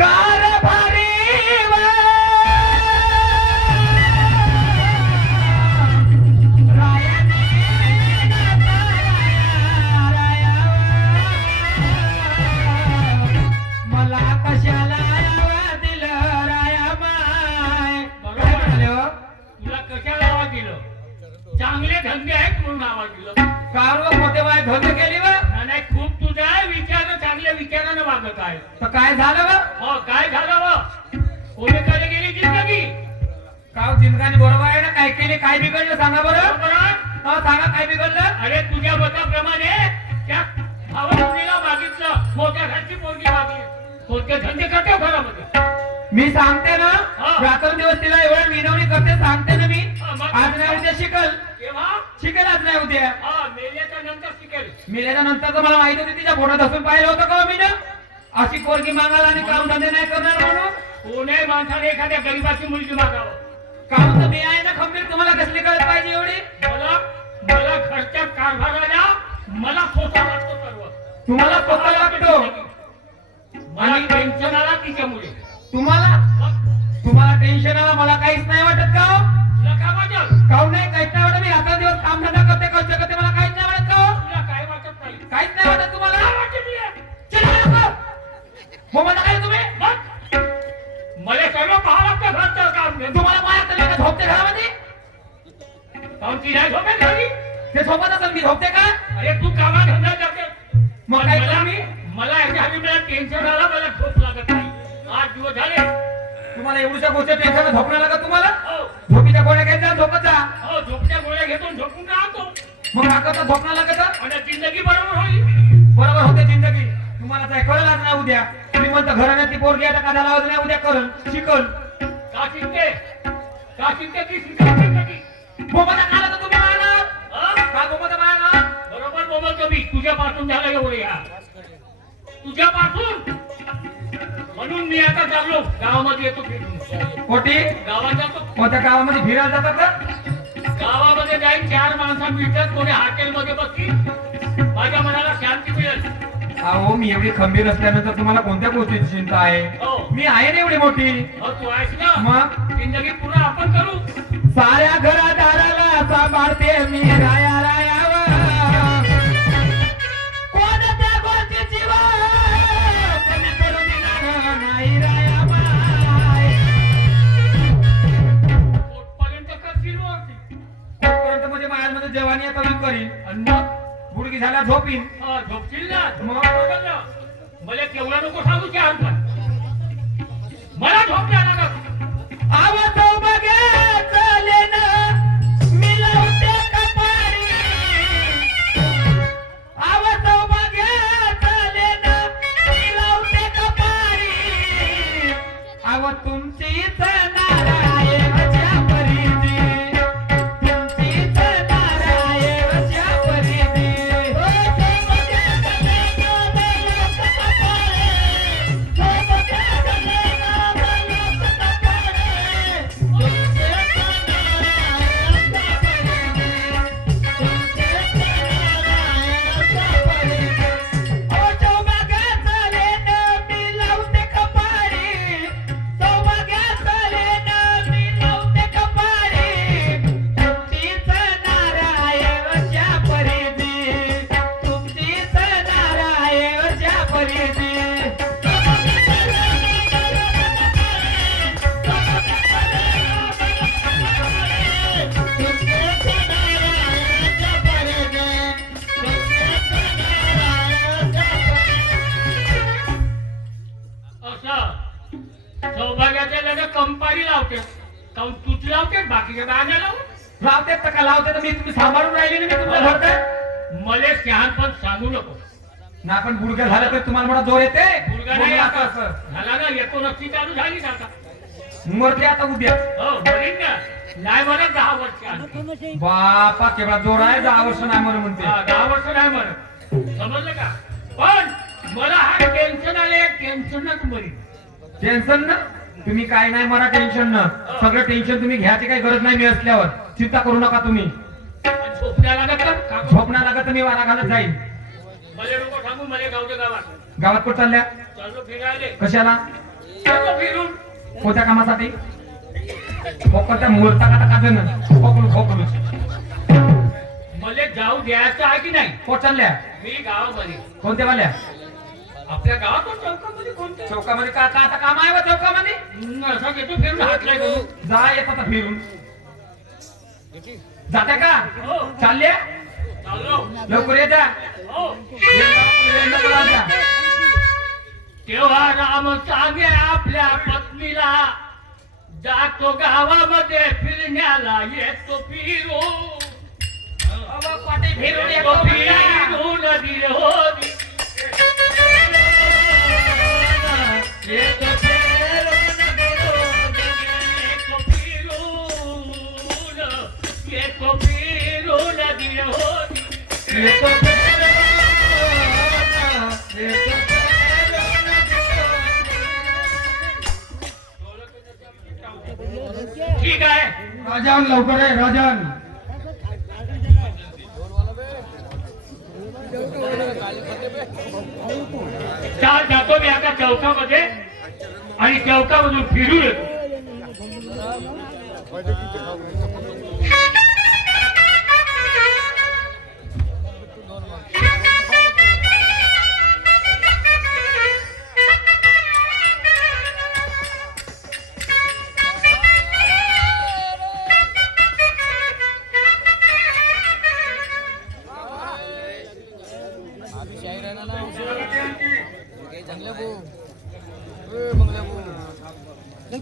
कारभारी मला कशाला दिलं राया माय. काय म्हणाले हो? तुला कशाला आवाज दिलं? चांगले धंदे आहेत म्हणून आवाज दिलं. कारव मोठे बाय धंदे केली व नाही खूप तुझा विचार चांगल्या विचारानं वागत आहे. तर काय झालं व? हो काय झालं व? कोणीकडे गेली जिंदगी? काव जिंदगाने बरोबर आहे ना. काय केले काय बिघडलं सांगा बरं. बरोबर? हा सांगा काय बिघडलं. अरे तुझ्या मताप्रमाणे त्या भावनेला मागितलं मोठ्या घरची पोरगी मागली. कोणते धंदे करते घरामध्ये? मी सांगते ना हा. रात्रंदिवस तिला एवढं विनवणी करते सांगते ना मी. हा, मग आज नाही उद्या शिकल केव्हा? शिकेल आज नाही उद्या. हा मेल्याच्या नंतर शिकेल. मेल्याच्या नंतर तर मला माहित होती तिच्या फोटात असून पाहिलं होतं का मी ना अशी पोरगी मागायला आणि काम धंदे नाही करणार म्हणून. कोणीही माणसाने एखाद्या गरीबाची मुलगी मागावं. काम तर मी आहे ना खंबीर. तुम्हाला कसली कळत पाहिजे एवढी. मला मला घरच्या कारभाराला मला स्वतः वाटतो सर्व. तुम्हाला स्वतः वाटतो मला टेन्शन आला तिच्यामुळे. तुम्हाला तुम्हाला टेन्शन आला मला काहीच नाही वाटत का हो? तुला काय वाटत? काहून नाही काहीच नाही वाटत. मी रात्र दिवस काम धंदा करते कष्ट करते मला काहीच नाही वाटत का हो? तुला काय वाटत नाही? काहीच नाही वाटत तुम्हाला. काय वाटत तुला? चला लवकर. मोबाईल काय तुम्ही बघ, मला सर्व पाहावं लागतं घरचं काम. तुम्हाला माया तरी का झोपते घरामध्ये. काहून ती नाही झोपेल घरी? ते झोपत असेल मी झोपते का. अरे तू कामात धंदा करते. मग काय मला तुम्ही मला याच्या आधी मला टेन्शन आला. मला झोप लागत नाही. 8 दिवस झाले. तुम्हाला एवढ्या गोष्टी टेन्शन झोपणार का तुम्हाला. हो झोपीच्या गोळ्या घ्यायचा झोपत जा. हो झोपच्या गोळ्या घेतो झोपून राहतो मग रात्र झोपणार लागत. आणि जिंदगी बरोबर होईल. बरोबर होते जिंदगी. तुम्हाला काय कळलं आज नाही उद्या. तुम्ही म्हणता घराने ती पोरगी आता का झाला नाही उद्या करण शिकल. का शिकते? का शिकते ती शिकते कधी? बोमाचा काला तर तुम्ही मारणार. हा? का बोमाचा मारणार. बरोबर बोलतो मी. तुझ्यापासून झालं एवढं या तुझ्यापासून. म्हणून मी आता चाललो गावामध्ये येतो फिरून. कोटी गावात जातो. कोणत्या गावामध्ये फिरायला जातात का. गावामध्ये जाईन 4 माणसं मिळतात. कोणी हॉटेलमध्ये बसतील. माझ्या मनाला शांती मिळेल. अहो मी एवढी खंबीर असल्यानंतर तुम्हाला कोणत्या गोष्टीची चिंता आहे. हो मी आहे ना एवढी मोठी. हो तू आहेस ना. मग जिंदगी पुन्हा आपण करू. साऱ्या घरादाराला सांभाळते मी राया रायावर. कोणत्या गोष्टीची कमी करून देणार नाही राया बाई. पोटपर्यंत करशील वरती. तोपर्यंत म्हणजे माझ्यामध्ये जवानी आता मी करीन. आणि मग गुडगी झाल्या झोपीन. झोपशील ना. मग? बरोबर ना. मला तेवढा नको सांगू चार पण मला झोप द्या नका. आवाज बघायचं ना मी लावते कपारी. आवाज बघायचं ना मी लावते कपारी. आवाज तुमचीच नारायणच्या परीची. तुमचीच नारायणच्या परीची. सौभाग्याच्या लग्न कंपारी लावते. काऊन तूच लावते बाकीच्या बाया लावू. लावते तर का लावते तर मी तुम्ही सांभाळून राहिली ना मी तुमच्या घरचं. मला शहाणपण सांगू नको. ना पण गुडघ्या झालं तर तुम्हाला मोठा जोर येते. मुलगा नाही बोलू आता. नका असं. झाला ना 19 चालू झाली आता. मरते आता उद्या. हो बरीन ना. नाही म्हणत 10 वर्ष आणखी. बापा केवढा जोर आहे. 10 वर्ष नाही म्हणून म्हणते. 10 वर्ष नाही म्हणत. समजलं का. पण मला हा टेन्शन आले. टेन्शनच बरी. टेन्शन ना तुम्ही काय नाही मला टेन्शन ना. सगळं टेन्शन तुम्ही घ्यायची काही गरज नाही. मी असल्यावर चिंता करू नका तुम्ही. झोपण्याला लागत. झोपणार लागत तर मी वारा घालत जाईल. मला नको सांगू. मला गावच्या गावात गावात कुठं चालल्या. चाललो फिरायले. कशाला. येतो फिरून. कोणत्या कामासाठी त्या मुहूर्ता का जण खोकलू मला जाऊ द्यायचं आहे की नाही? चालल्या मी गावामध्ये, कोणत्या वाल्या आपल्या गावात चौकामध्ये कोणत्या चौकामध्ये का आता काम आहे बा चौकामध्ये असा घेतो फिरून हात नाही करू. जा येत आता फिरून जाते का हो चालल्या चाललो. लवकर ये जा हो वेळ नको लावता. तेव्हा राम सांगे आपल्या पत्नीला, जातो गावामध्ये फिरण्याला, येतो फिरून. पाटे फिरून येतो येतो फिरून दिल होती. येतो फिरून दिल होती. ठीक आहे. राजन लवकर आहे राजन चाल जातो मी आता चौकामध्ये आणि चौकामधून फिरून येतो.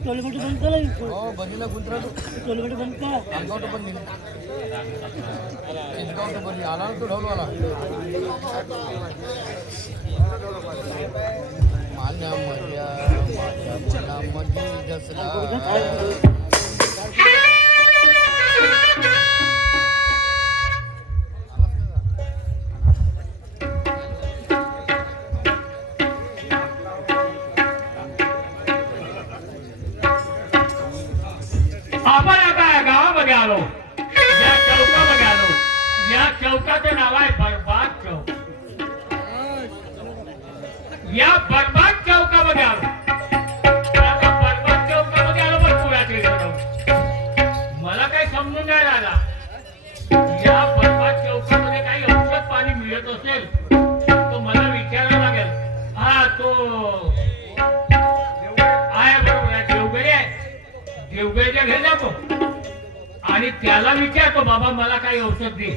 टोलगेट बंद करा. हो बनीला गुंतरा टोलगेट बंद करा. अंगावर पण निघ. इंगावर बनी आला तो ढोलवाला. मान्या मर्या माझ्या मनी दसरा. आपण आता गावामध्ये आलो, या चौकामध्ये आलो. या चौकाचं नाव आहे बरबाद चौक. या बरबाद चौकामध्ये आलो. आता बरबाद चौकामध्ये आलो पण पुण्याचे मला काही समजून नाही राहिला. या बरबाद चौकामध्ये काही औषध पाणी मिळत असेल तर मला विचारावं लागेल. हा तो आहे बरोबर आहे, देवगडी आहे. देवगडच्या घरी जातो आणि त्याला विचारतो, बाबा मला काही औषध दे,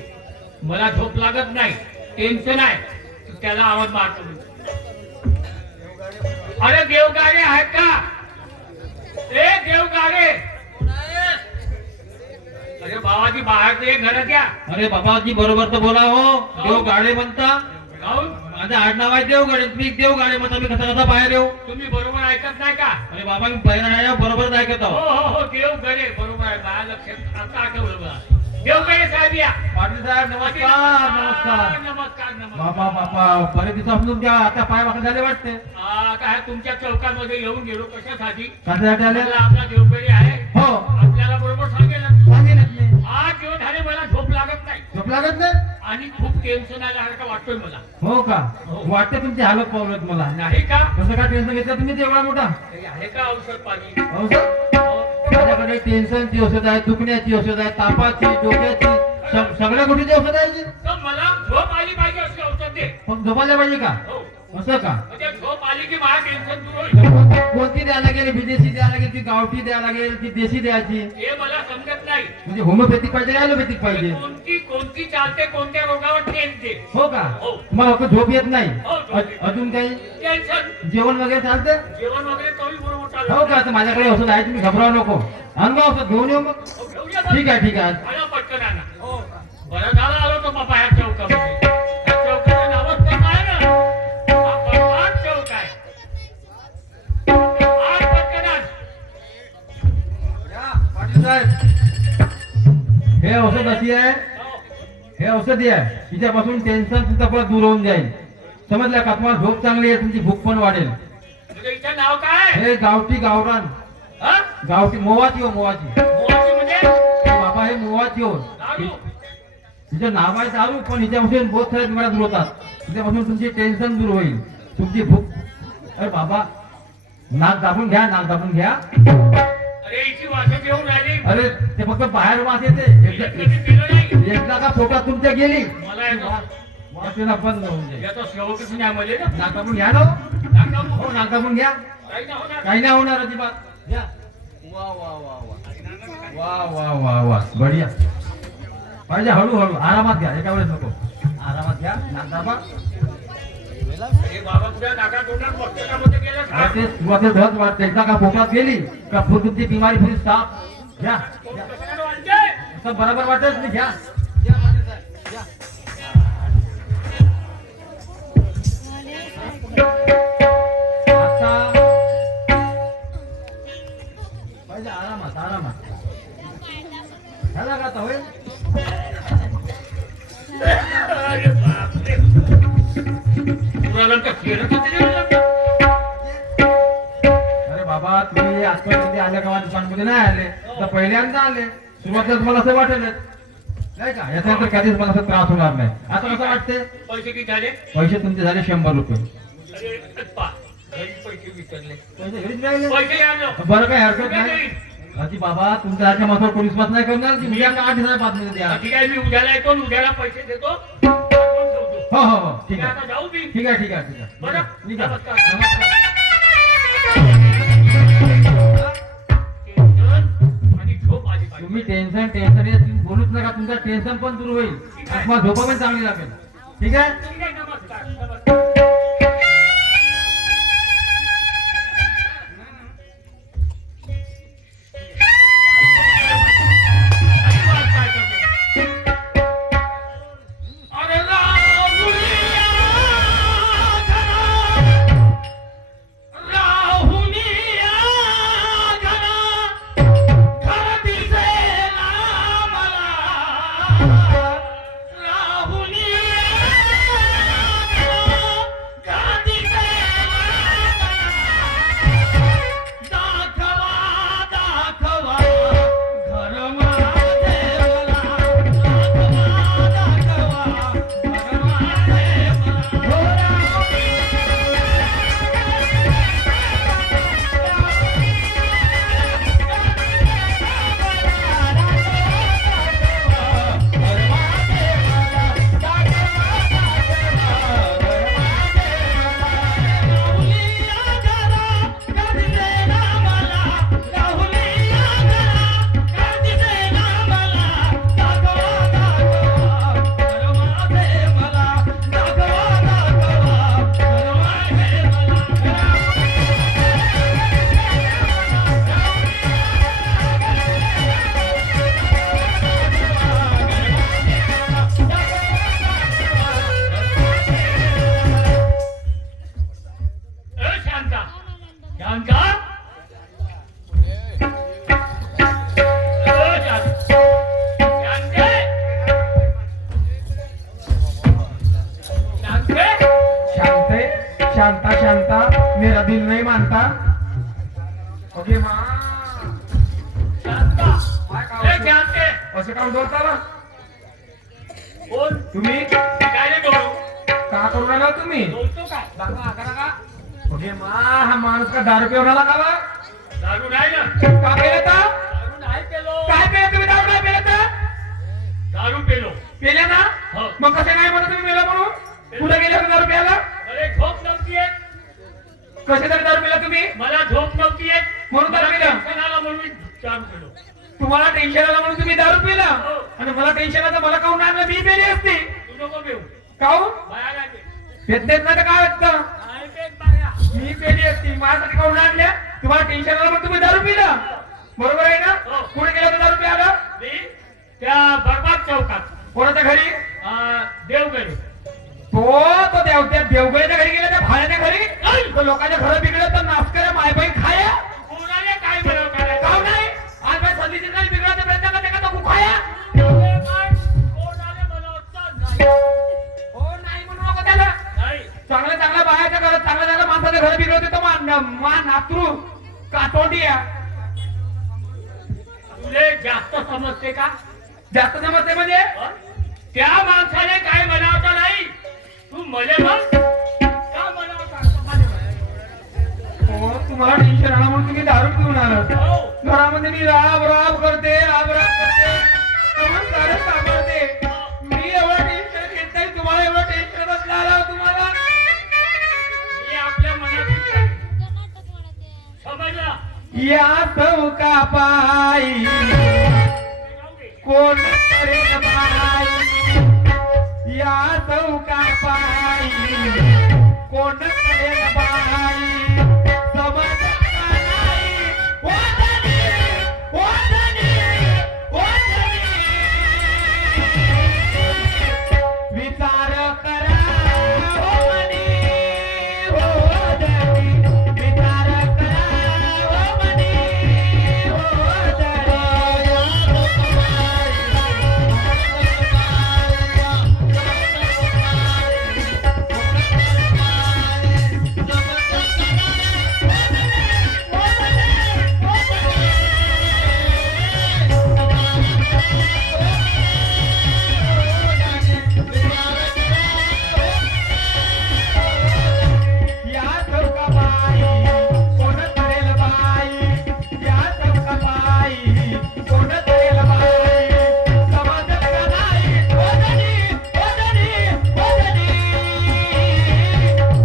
मला झोप लागत नाही, टेन्शन आहे. त्याला आवाज मारतो. अरे देवगाडे आहेत का? ए देवगाडे, अरे बाबाजी बाहेर ते घरात या. अरे बाबाजी बरोबर तर बोला हो. देव गाडे म्हणता. राहुल माझं आडनाव आहे देवगाडे. तुम्ही देव गाडे म्हणता, मी कसा बाहेर येऊ? तुम्ही बरोबर ऐकत नाही का? अरे बाबा मी पहिला नाही बरोबरच ऐकत हो आहो. हो हो देवगडे बरोबर आहे. माझ्या लक्षात आता आठवलं मला. देवगडे साहेब या. पाटील साहेब नमस्कार नमस्कार नमस्कार नमस्कार. बापा बापा बरेच दिवसापासून तुमच्या आता पाय वाकड झाले वाटते काय तुमच्या चौकामध्ये येऊन गेलो कशासाठी? कशासाठी आले आपला आपला देवगडी आहे. हो आपल्याला बरोबर सांगेल. सांगेनच मी. 8 दिवस झाले मला झोप लागत नाही झोप लागत नाही आणि खूप टेन्शन आल्यासारखं वाटतोय मला. हो का वाटते तुमची हालत पावलत मला नाही का? कसं काय टेन्शन घेतलं तुम्ही ते एवढा मोठा हे आहे का औषध पाणी? औषध हो. माझ्याकडे टेन्शनची औषध आहे, दुखण्याची औषध आहे, तापाची, डोक्याची, सगळ्या गोष्टीची औषध आहे जी. तर मला झोप आली पाहिजे अशी औषध दे. पण झोपायला पाहिजे का? हो. असं का? म्हणजे झोप आली की माझं टेन्शन दूर होईल. कोणती द्यायला लागेल? विदेशी द्यायला लागेल की गावठी द्यायला लागेल की देशी द्यायची? हे मला समजत नाही. म्हणजे होमिओपॅथिक पाहिजे का ॲलोपॅथिक पाहिजे? कोणती कोणती चालते कोणत्या रोगावर ट्रेनते? हो का? हो. तुम्हाला फक्त झोप येत नाही? हो, झोप येते. अजून काही टेन्शन जेवण वगैरे चालतं? जेवण वगैरे तोही बरोबर चालू. हो का? तर माझ्याकडे औषध आहे, तुम्ही घबरावू नको. आणू औषध घेऊन येऊ मग. घेऊया ठीक आहे ठीक आहे. आला पटकन आला. हो. बरं झालं आलो तो बाबा या चौकामध्ये. या चौकाचं नावच तर काय ना? हा बरबाद चौक आहे. आज पटकन आण. पाटील साहेब, हे औषध अशी आहे, हो. हे औषधी आहे. हिच्यापासून टेन्शन तुमचा परत दूर होऊन जाईल. समजलं का? तुम्हाला झोप चांगली आहे, तुमची भूक पण वाढेल. म्हणजे इथं नाव काय? हे गावठी गावरान, हा? गावठी मोवाची हो मोवाची. मोहाची म्हणजे बाबा हे मोवाची हो. दारू. हिचं नाव आहे दारू, पण हिच्यापासून बहुत साऱ्या बिमाऱ्या दूर होतात. हिच्यापासून तुमची टेन्शन दूर होईल, तुमची भूक. अरे बाबा नाक दाबून घ्या, नाक दाबून घ्या. अरे हिची वास घेऊन राहिली. अरे ते फक्त बाहेर वास येते. हिला कधी पिलं नाही. एकदा का पोटात तुमच्या गेली मला येतो. वास येणं बंद होऊन जाईल. याचा शेवटच नाही आम्हाला ना. नाक दाबून घ्या ना हो. दाखव. हो, नाक दाबून घ्या. काही नाही होणार. काही नाही होणार अजिबात. घ्या. वा वा वा वा वा वा वा वा बढिया. पाहिजे हळूहळू आरामात घ्या, एका वेळेस नको. आरामात घ्या, नाक दाबा. हे बाबा तुझ्या नाका तोंडात मस्तकामध्ये गेलं का? ते सुरुवातीला धत वाटते, एकदा का पोटात गेली का फुल तुमची बिमारी फुल स्टाफ. घ्या घ्या. कशाला वाटतंय? असं बरोबर वाटेल तुम्ही घ्या. घ्या, वाटेल साहेब, घ्या. आता पाहिजे आरामात आरामात. झाला का आता होईल? अरे बापरे. पुराला तर खेळत होते ना. अरे बाबा तुम्ही आजपर्यंत आल्या का दुकानमध्ये नाही आले तर पहिल्यांदा आले. सुरुवातीला तुम्हाला असं वाटेल नाही का, याच्यानंतर कधीच मला असं त्रास होणार नाही. आता कसं वाटते? पैसे किती झाले? पैसे तुमचे झाले 100 रुपये. अरे पा. घरी पैसे विचारले. पैसे घरीच राहिले. पैसे आणलो. बरं काय हरकत नाही. अजी बाबा तुमच्या हातच्या माथावर पोलीस पास नाही करणार की उद्या का 8 बातमी द्या. ठीक आहे, मी उद्याला येतो आणि उद्याला पैसे देतो. पाठवून ठेवतो. हो हो हो ठीक मी आहे आता जाऊ मी. ठीक आहे ठीक आहे ठीक आहे. बरं. निघा. नमस्कार. नमस्कार. टेन्शन आणि झोप आली पाहिजे. तुम्ही टेन्शन बोलूच नका. तुमचं टेन्शन पण दूर होईल आणि तुम्हाला झोपा पण चांगली लागेल. ठीक आहे. ठीक आहे, नमस्कार. नमस्कार. अरे राहुलिया घरा घर दिसेना मला. राहुलिया घर दिसेना मला. दाखवा दाखवा घर माझे मला. दाखवा घर माझे मला. शांता शांता. शांते शांता शांता मेरा दिल नहीं मानता. ओके मा असं काम बोलता तुम्ही का करू नका तुम्ही. ओके मा हा माणूस का दारू पिऊन आला का बा? दारू नाही ना. का पेलता? दारू नाही पेलो. काय पेले तुम्ही? दारू नाही पेलता? दारू पेलो. पेले ना हो. मग कसं नाही म्हणत तुम्ही मेला म्हणून? कुठे गेले होते दारू प्यायला? अरे झोप नव्हती येत. कशासाठी दारू पिला तुम्ही? मला झोप नव्हती येत. म्हणून दारू मला पिला? टेन्शन आलं म्हणून मी दारू पेलो. तुम्हाला टेन्शन आलं म्हणून तुम्ही दारू पिला हो. आणि मला टेन्शन आलं मला काहून आणलं? मी पेली असती. तू नको पेऊ. काहून? बाया नाही पेत. पेत देत नाही तर काय वाटतं? नाही पेत बाया. मी पेली असती. माझ्यासाठी काहून आणल्या? तुम्हाला टेन्शन आलं म्हणून तुम्ही दारू पिला. बरोबर आहे ना? हो. कुठे गेला होता दारू प्यायला? मी त्या बरबाद चौकात कोणाच्या घरी? देवगडी. तो देवगडीच्या घरी गेला, त्या भाड्याच्या घरी. तो लोकांच्या घर बिघडत तर नाचकऱ्या मायबाई खाया. कोणाला काय बरं करायचं? काहून नाही? आज माझ्या संधीची नाही बिघडवायचा प्रयत्न करते का तो खाया? कोणाला बनवतात नाही. हो नाही म्हणू नको त्याला. नाही. चांगल्या चांगल्या बायाच्या घरात चांगल्या चांगल्या माणसाच्या घर बिघडवते तो मा नातरू कातोंडिया. तुले जास्त समजते का? जास्त समजते म्हणजे? त्या माणसाने काय बनवता नाही. तू मले बघ का बनवता. हो तुम्हाला घरामध्ये मी राब राब करते सारं सांभाळते. मी एवढं टेन्शन घेत नाही, तुम्हाला एवढं टेन्शन असणार तुम्हाला. हे आपल्या मनात समजला. या चौका पायी कोण करेल बाई, या चौका पायी कोण करेल बाई. समज नाही ओढणी, ओढणी, ओढणी. विचार करा हो मनी, ओढणी. विचार करा हो मनी, ओढणी. या चौका बाई कोण करेल बाई, या चौका बाई कोण करेल बाई. समजत का नाही ओढणी, ओढणी, ओढणी.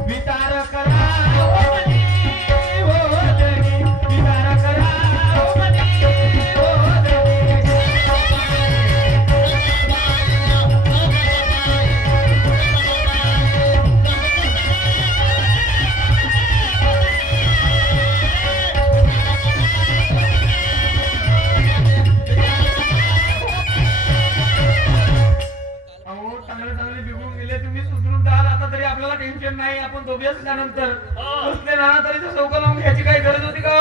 विचार करा ओ मनी, ओढणी. विचार करा ओ मनी, ओढणी. अहो चांगले चांगले बिघडून गेले, तुम्ही सुधरून जाल आता तरी आपल्याला टेन्शन नाही. आपण दोघेच त्यानंतर बसले ना तरी ते चौका लावून घ्यायची काही गरज होती का?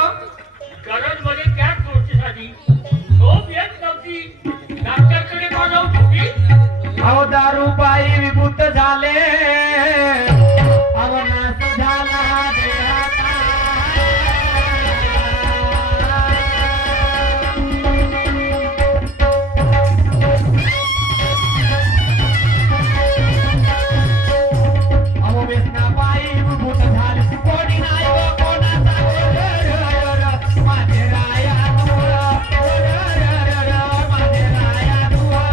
गरज म्हणजे त्याच गोष्टीसाठी झोप येत नव्हती. डॉक्टरकडे का जाऊ होती. अहो दारू पायी विभूत झाले, अहो नाश झाला देहाचा. अहो व्यसना पायी विभूत झाले, कोणी नाही व कोणाचा ओरर. माझे राया तुला, ओरर, माझे राया तुला.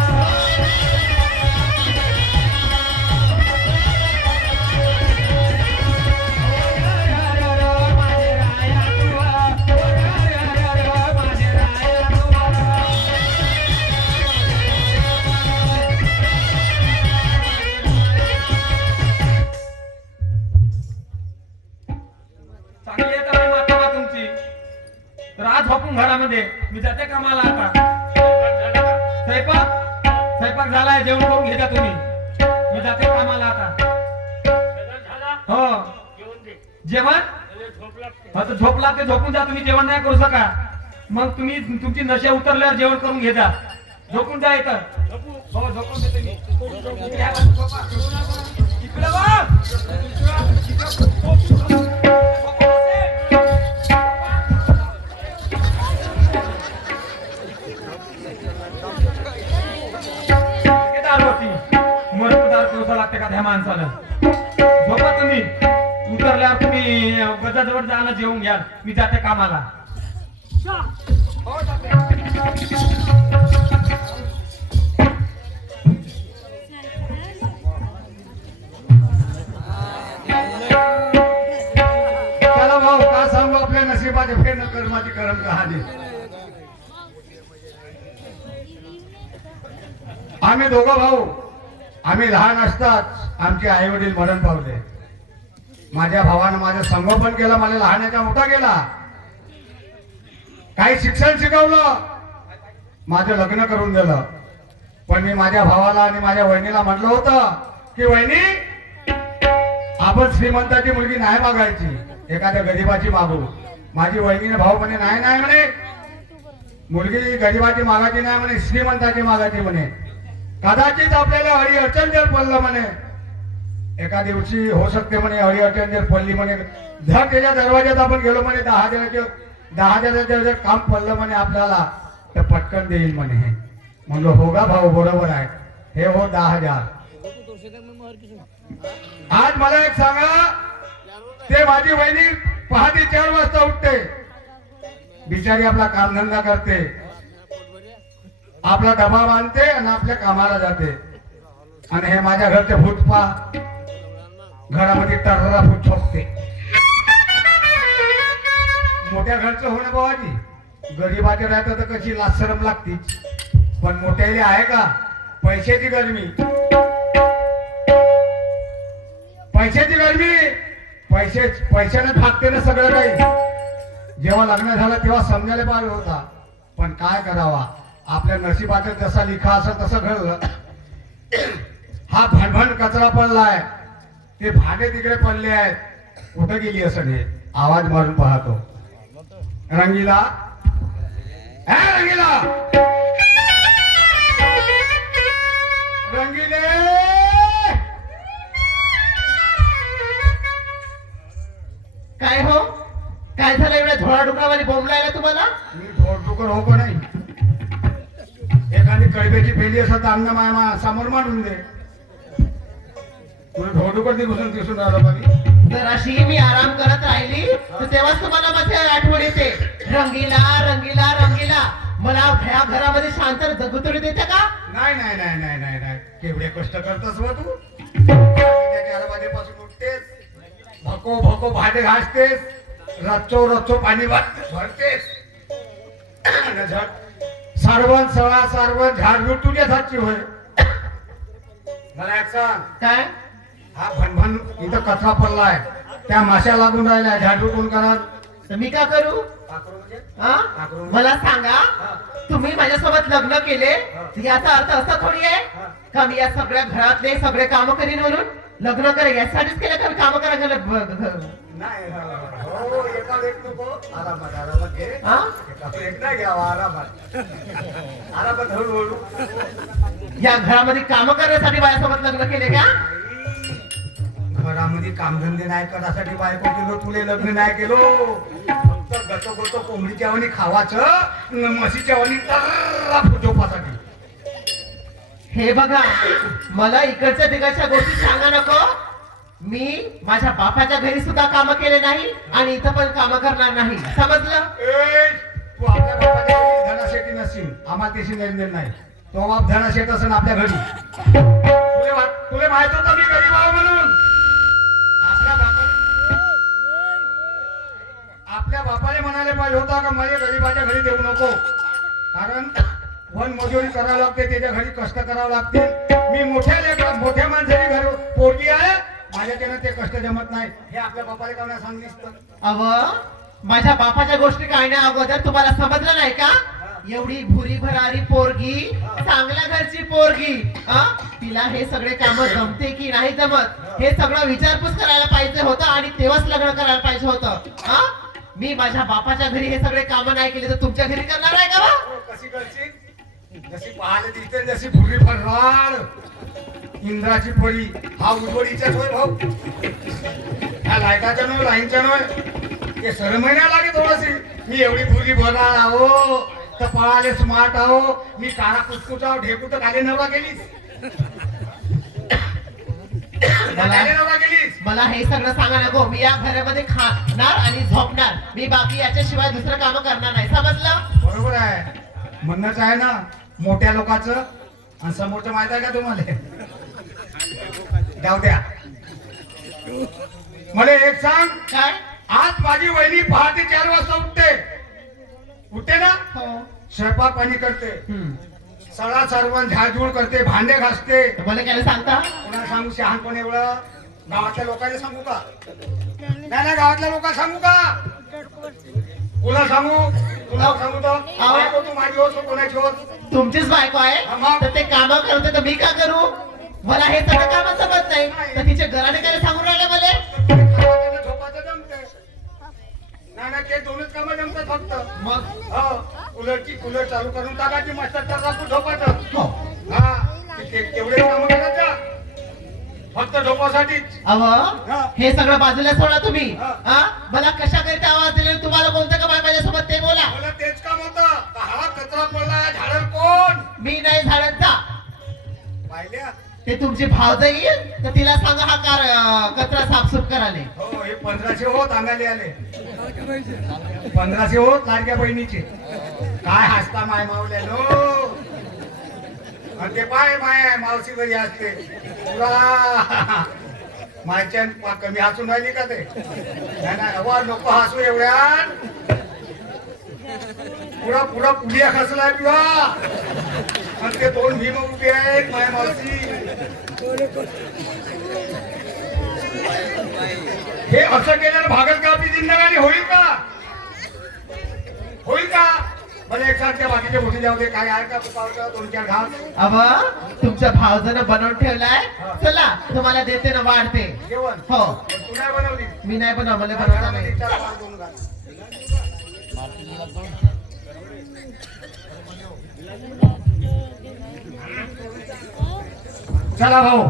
चांगली आहे तर माता तुमची. तर आज झोपून घरामध्ये मी जाते कामाला आता. स्वयंपाक स्वयंपाक झालाय, जेवण करून घ्या तुम्ही. मी जाते कामाला आता. झाला हो जेवण दे. जेवण झोप लागते. आता झोप लागते, झोपून जा. तुम्ही जेवण नाही करू शका, मग तुम्ही तुमची नशा उतरल्यावर जेवण करून घे जा. झोपून जा इथं. हो झोपून देते मी. या बा, झोपा. इकडे बा. लागते का त्या माणसाला. झोपा तुम्ही. उतरल्यावर तुम्ही गजाजवळ जाणं जेवून घ्या. मी जाते कामाला. हो, जाते. चला भाऊ, का सांगू आपल्या नशिबाचे फेड कर्माची करम कहाणी. आम्ही दोघं भाऊ, आम्ही लहान असताच आमचे आई वडील मरण पावले. माझ्या भावानं माझं संगोपन केलं, मला लहानाचा मोठा केला, काही शिक्षण शिकवलं, माझं लग्न करून दिलं. पण मी माझ्या भावाला आणि माझ्या वहिनीला म्हटलं होतं की वहिनी, आपण श्रीमंताची मुलगी नाही मागायची, एखाद्या गरीबाची मागू. माझी वहिनीने भाऊ म्हणे नाही नाही म्हणे, मुलगी गरीबाची मागायची नाही म्हणे, श्रीमंताची मागायची म्हणे. कदाचित आपल्याला अडी अडचण जर पडलं म्हणे, एका दिवशी हो शकते म्हणे अडी अडचण जर पडली म्हणे, जर त्याच्या दरवाज्यात आपण गेलो म्हणे, 10,000 जर काम पडलं म्हणे आपल्याला, तर पटकन देईल म्हणे. म्हणलो हो का भाऊ, बरोबर आहे, हे हो 10,000. आज मला एक सांगा, ते माझी वहिनी पहाटे 4 वाजता उठते, बिचारी आपला कामधंदा करते, आपला डबा बांधते आणि आपल्या कामाला जाते. आणि हे माझ्या घरचे भूत पा घरामध्ये टर्रा फूट ठोकते. मोठ्या घरचं होणं बाबाजी, गरीबाचे राहतं तर कशी लाचरम लागतीच, पण मोठ्याले आहे का पैशाची गरमी, पैशाची गरमी, पैशाने भागते ना सगळं काही. जेव्हा लग्न झालं तेव्हा समजायला पाहिजे होता, पण काय करावा, आपल्या नशिबाचं जसा लिखा असं तसं घडलं. हा भणभण कचरा पडलाय, ते भांडे तिकडे पडले आहेत, कुठं गेली असं हे आवाज मारून पाहतो. रंगीला, रंगीला, रंगीले, काय हो, काय झालं एवढ्या धोळा डुकरावानी बोंबलायला तुम्हाला? मी ढोरडुकर हो का नाही? एखादी कळब्याची पेली असं तर अन्न माय समोर मांडून दे. तुला ढोरडुकर दिसून राहिलं पाणी. तर अशी मी आराम करत राहिली तर तेव्हाच तुम्हाला माझी आठवण येते. रंगीला रंगीला रंगीला, मला ह्या घरामध्ये शांत जगुतरी देते का? नाही नाही नाही नाही नाही नाही, केवढे कष्ट करतस व तू. 4 वाजेपासून उठतेस, भको भको भांडे घासतेस, रच्चो रच्चो पाणी भरतेस, सारवण सळा सारवण झाडझूड तुझ्याच हातची होय. मला एक सांग, काय? हा भनभन इथं कचरा पडलाय, त्या माश्या लागून राहिल्या, झाडझूड कोण करणार? तर मी का करू? हा? मला सांगा, तुम्ही माझ्यासोबत लग्न केले याचा अर्थ असा थोडी आहे का मी या सगळ्या घरातले सगळे काम करीन म्हणून? लग्न करा यासाठीच केलं का काम करा नाही हो, एका एक नको, आरामात आरामात घे. हा? एका एक नाही घ्यावा, आरामात आरामात हळूहळू. या घरामध्ये काम करण्यासाठी माझ्यासोबत लग्न केले का? घरामध्ये कामधंदे नाही करासाठी बायको केलो, तुले लग्न नाही केलो. फक्त गतो गतो कोंबडीच्या वाणी खावाचं, म्हशीच्या वाणी झोपासाठी. हे बघा, मला इकडच्या तिकडच्या गोष्टी सांगा नको. मी माझ्या बापाच्या घरी सुद्धा काम केले नाही आणि इथं पण काम करणार नाही, समजलं? तू आपल्या बापाच्या घरी धनाशेटी नसशील, आम्हाला त्याशी लेनदेन नाही. तो बाप धनाशेट असेल आपल्या घरी. तुले माहित होतं मी गरीब आहो म्हणून. आपल्या बापाने म्हणाले पाहिजे होता का मला गरीबाच्या घरी देऊ नको, कारण वन मजुरी करावं लागते, त्याच्या घरी कष्ट करावं लागते. मी मोठ्या माणसाची घर पोरगी आहे, माझ्याच्यानं ते कष्ट जमत नाही, हे आपल्या बापाला का सांगितलं असतं. अव माझ्या बापाच्या गोष्टी काढण्या अगोदर तुम्हाला समजलं नाही का? एवढी भुरी भरारी पोरगी, चांगल्या घरची पोरगी, तिला हे सगळे काम जमते की नाही जमत हे सगळं विचारपूस करायला पाहिजे होतं आणि तेव्हाच लग्न करायला पाहिजे होतं. मी माझ्या बापाच्या घरी हे सगळे काम नाही केले तर तुमच्या घरी करणार आहे का? कशी करशील? जशी पाहायला दिसते जशी भुरी भरार इंद्राची परी, हा उजवडीच्याच होय भाऊ, ह्या लाईटाच्या नव्हे, लाईनच्या नव्हे. ते सर महिन्या लागे थोडीशी. मी एवढी भुरी भरार आहो, तर पळाले स्मार्ट आहो, मी काळा कुचकुच आहो, ढेकू तर खाली नवरा गेलीस. मला हे सगळं सांगा नको. मी या घरामध्ये खाणार आणि झोपणार, मी बाकी याच्याशिवाय दुसरं काम करणार नाही, समजलं? बरोबर आहे, म्हणणंच आहे ना मोठ्या लोकांचं. आणि समोरचं माहित आहे का तुम्हाला? जाऊ द्या, मला एक सांग. काय? आज माझी वहिनी पहाटे 4 वाजता उठते ना, हो. स्वयंपाक पाणी करते, सळा सारवण झाडझूड करते, भांडे घासते. मला काय सांगता? कोणाला सांगू शहाणपण एवढं? गावातल्या लोकांना सांगू का? नाही गावातल्या लोकांना सांगू का? तुला सांगू तर बायको तू माझी होत कोणाची होत? तुमचीच बायको आहे तर ते काम करते तर मी का करू? मला हे सगळं काम समजत नाही तर तिचे घराने काय सांगून राहिले मला? झोपाचं जमतंय. नाही ते दोनच कामं जमतात फक्त. मग कूलर चालू करून टाकायची, मस्त झोपायचं. हो. हा, तेवढे कामं करायचं फक्त झोपासाठीच. हे सगळं बाजूला सोडा तुम्ही. मला कशाकरिता आवाज दिले, तुम्हाला कोणतं काम आहे माझ्यासोबत ते बोला. मला तेच काम होतं. हा कचरा पडला, झाडण कोण? मी नाही झाडांचा. पाहिल्या? ते तुमची भावजा येईल तर तिला सांगा हा कचरा साफसूफ कराले. हो, हे 1500 होत अंगाले आले. 1500 हो लाडक्या बहिणीचे. काय हसता माय मावल्यालो. आणि ते पाय माय मावशी घरी असते तुला मायच्या कमी हसून राहिली का ते. नाही नाही अवा नको हसू एवढ्या. पुढा पुढा पुढिया खसलाय तुला. आणि ते 2 भीम उभे आहेत माय मावशी. हे असं केल्यानं भागत का आपली जिंदगानी होईल का. होईल का. मला एक सारख्या बाकीचे मोठी जाऊ दे. काय आहे का पावलं 2-4 घास. अव तुमच्या भावजानं बनवून ठेवलाय. चला तुम्हाला देते ना वाढते. जेवण हो पण तू नाही बनवली. मी नाही बनव मला बनवता नाही. घरामध्ये 4-5 घास. चला भाऊ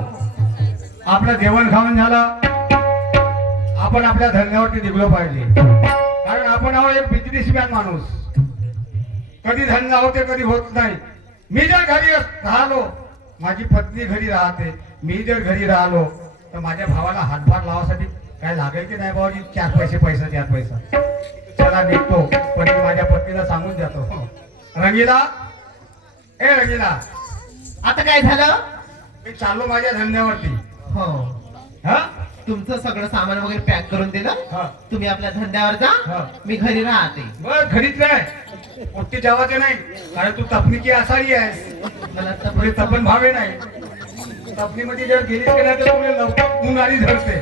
आपलं जेवण खावण झालं. आपण आपल्या धंद्यावरती निघलो पाहिजे. कारण आपण आहोत एक बिझनेसमॅन माणूस. कधी धंदा होते कधी होत नाही. मी जर घरी राहिलो माझी पत्नी घरी राहते. मी जर घरी राहिलो तर माझ्या भावाला हातभार लावासाठी काय लागेल की नाही भावाजी. 4 पैसे पैसा 4 पैसा. चला निघतो. पण मी माझ्या पत्नीला सांगून जातो. रंगीला ए रंगीला आता काय झालं. मी चाललो माझ्या धंद्यावरती. हो हा तुमचं सगळं सामान वगैरे पॅक करून दिलं. हा. तुम्ही आपल्या धंद्यावर जा. हा. मी घरी राहते. बस घरीच नाही. मोठी जेवायचे नाही. कारण तू तपनीची आसारी आहेस. मला तुझे तपन भावे नाही. तपनीमध्ये जर गेलीस की नाही तर तुला लवकर उन्हाळी धरते.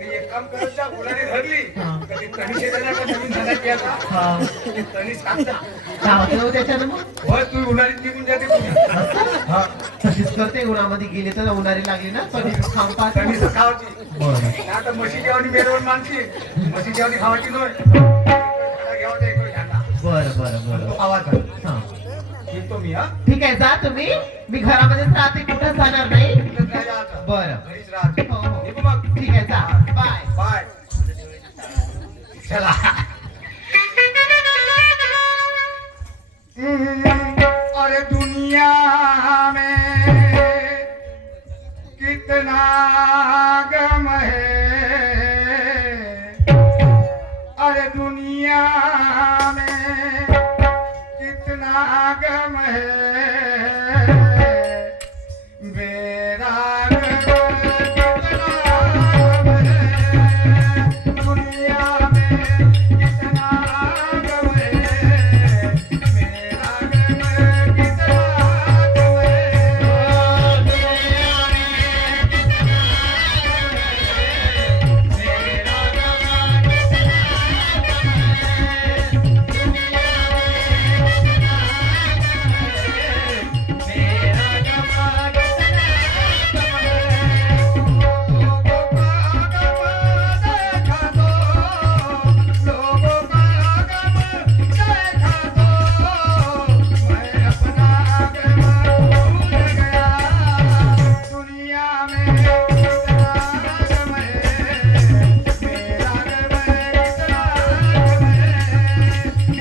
ते एक काम करत जा. उन्हाळी धरली हा. कधी तणी शेताला का नवीन झाडाची आता हा. तणी कापता. काय होतं त्याच्यानं मग. बस तू उन्हाळीत निघून जाते पुढे. हा तशीच करते. उन्हामध्ये गेले तर उन्हाळी लागली ना कधी खांबा. तणी खावायची. बरं आता म्हशी जेवणी मेरवण मानशी. म्हशी जेवणी खावायची नव्हे. घेवायचा एक झंडा. बरं बरं तो बरं खावायचा. हा. येतो मी हा. ठीक आहे जा तुम्ही. मी घरामध्येच राहते. कुठं जाणार नाही. इथंच नाही जायचं. बरं घरीच राहते. हो, हो. निघू मग. ठीक आहे जा बाय. बाय. चला. अरे दुनिया में कितना गम है. अरे दुनिया में कितना गम है. मेरा गम कितना गम है. दुनिया में कितना गम है. मेरा गम कितना गम है.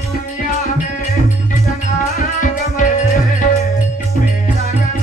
दुनिया में कितना गम है. मेरा गम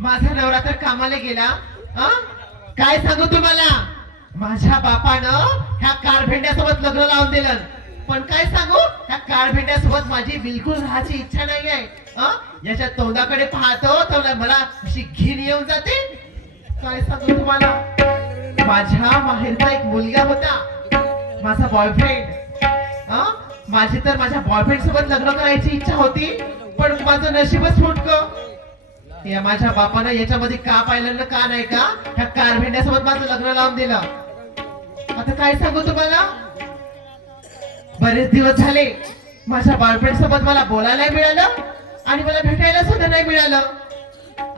माझा नवरा तर कामाला गेला. काय सांगू तुम्हाला. माझ्या बापानं ह्या कारभेंड्यासोबत लग्न लावून दिलं. पण काय सांगू ह्या कारभेंड्यासोबत माझी बिलकुल राहायची इच्छा नाही आहे. याच्या तोंडाकडे पाहतो तर मला अशी घिन येऊन जाते. काय सांगू तुम्हाला. माझ्या माहेरचा एक मुलगा होता, माझा बॉयफ्रेंड. माझी तर माझ्या बॉयफ्रेंड सोबत लग्न करायची इच्छा होती, पण माझं नशीबच फुटकं. या माझ्या बापानं याच्यामध्ये का पाहिलं ना का नाही का, ह्या कारभिंड्यासोबत माझं लग्न लावून दिलं. आता काय सांगू तुम्हाला, बरेच दिवस झाले माझ्या बॉयफ्रेंड सोबत मला बोलायला मिळालं आणि मला भेटायला सुद्धा नाही मिळालं.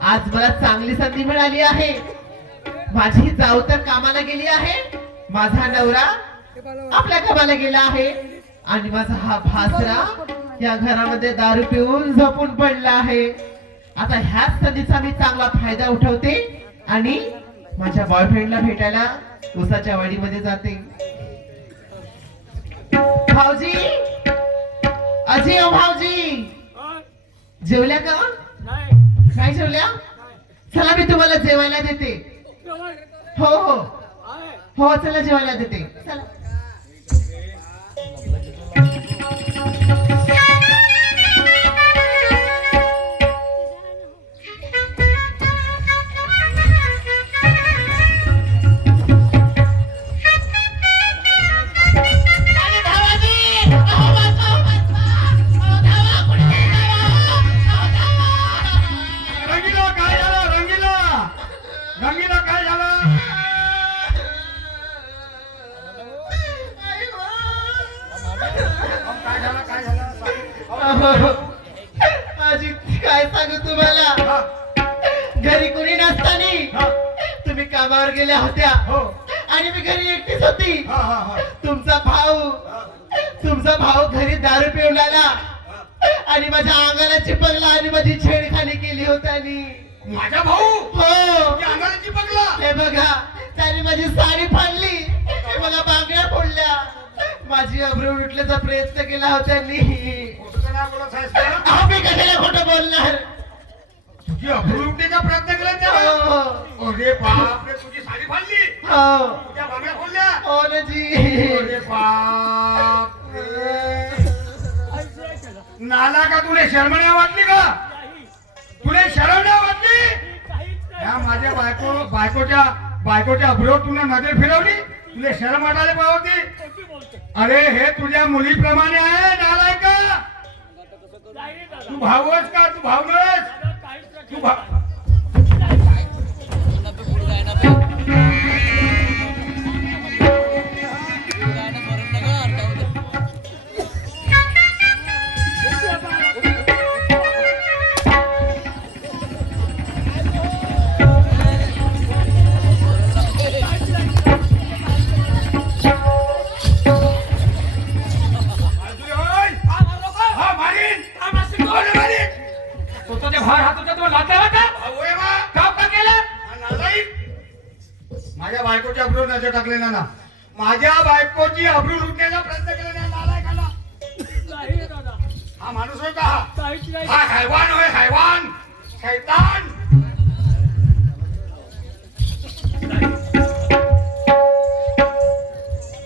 आज मला चांगली संधी मिळाली आहे. माझी जाऊ तर कामाला गेली आहे, माझा नवरा आपल्या कामाला गेला आहे आणि माझा हा भासरा या घरामध्ये दारू पिऊन झोपून पडला आहे. आता ह्याच संधीचा मी चांगला फायदा उठवते आणि माझ्या बॉयफ्रेंडला भेटायला उसाच्या वाडीमध्ये जाते. भाऊजी, अजय ओ भाऊजी, जेवल्या का? नाही जेवल्या? चला मी तुम्हाला जेवायला देते. हो हो हो, चला जेवायला देते. चला. रंगीला काय झालं? रंगीला काय झालं? काय झालं? आजी काय सांगू तुम्हाला, घरी कोणी नसताना तुम्ही कामावर गेल्या होत्या हो. आणि मी घरी एकटीच होती. हा. तुमचा भाऊ घरी दारू पिऊन आला आणि माझ्या अंगाला चिपकला आणि माझी छेडखानी केली होती. माझा भाऊ हो, अंगाला चिपकला. हे बघा, त्याने माझी साडी फाडली, हे बघा बांगड्या फोडल्या, माझी अब्रू उठल्याचा प्रयत्न केला होता. खोटं नाही बोलत आहेस का? आम्ही कशाला खोटं बोलणार. तुझी अब्रू लुटण्याचा प्रयत्न केला हो, त्याला? हो, अरे बापरे, तुझी साडी फाडली, हो, तुझ्या बांगड्या फोडल्या. हो ना जी. अरे बाप, नाला का तुला शर्म नाही वाटली का? तुला शरम नाही वाटली? या माझ्या बायकोच्या अब्रूवर तुला नजर फिरवली, तुला शरम वाटायला पाहिजे. अरे हे तुझ्या मुलीप्रमाणे आहे, नालाय का? तू भाऊच का? तू भाऊ नस? तू भाऊ स्वतःच्या भार हातून तो लाथा होता. काम का केलं? माझ्या बायकोची अब्रू नजर टाकले ना, माझ्या बायकोची अब्रू लुटण्याचा प्रयत्न केला नाही नालायकाला. हा माणूस होय का? हा हैवान होय, हैवान, शैतान.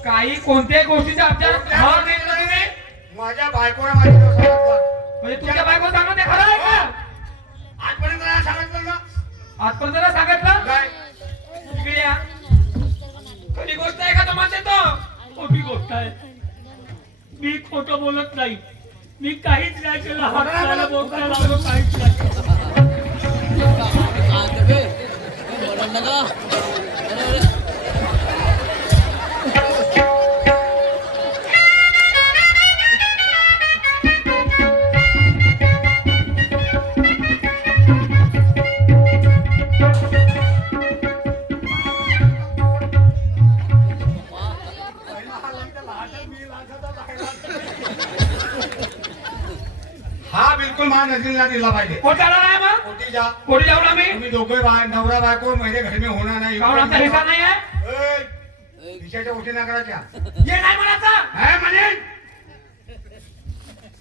काही कोणत्याही गोष्टीचा आमच्यावर भाव देत नाही तुम्ही. माझ्या बायकोला माझी सांगितलं, म्हणजे तुमच्या बायको सांगणं ते खरं आहे का? आजपर्यंत नाही सांगितलं ना. आजपर्यंत नाही सांगितलं. काय? इकडे या. खरी गोष्ट आहे का तुम्हाला तो? खोटी गोष्ट आहे. मी खोटं बोलत नाही. मी काहीच नाही केलं. हाताला बोटाला लावलं, काहीच नाही केलं. हा बिलकुल माझ्या नजरेला दिला पाहिजे. कोटाला नाही मग कोटीच्या कोटी जाऊ ना मी. तुम्ही दोघे नवरा बायको माझ्या घरी में होणार नाही. काहून आमचा हिस्सा नाही आहे? विषयाच्या गोष्टी ना करायच्या. ये नाही म्हणायचं. काय म्हणेन?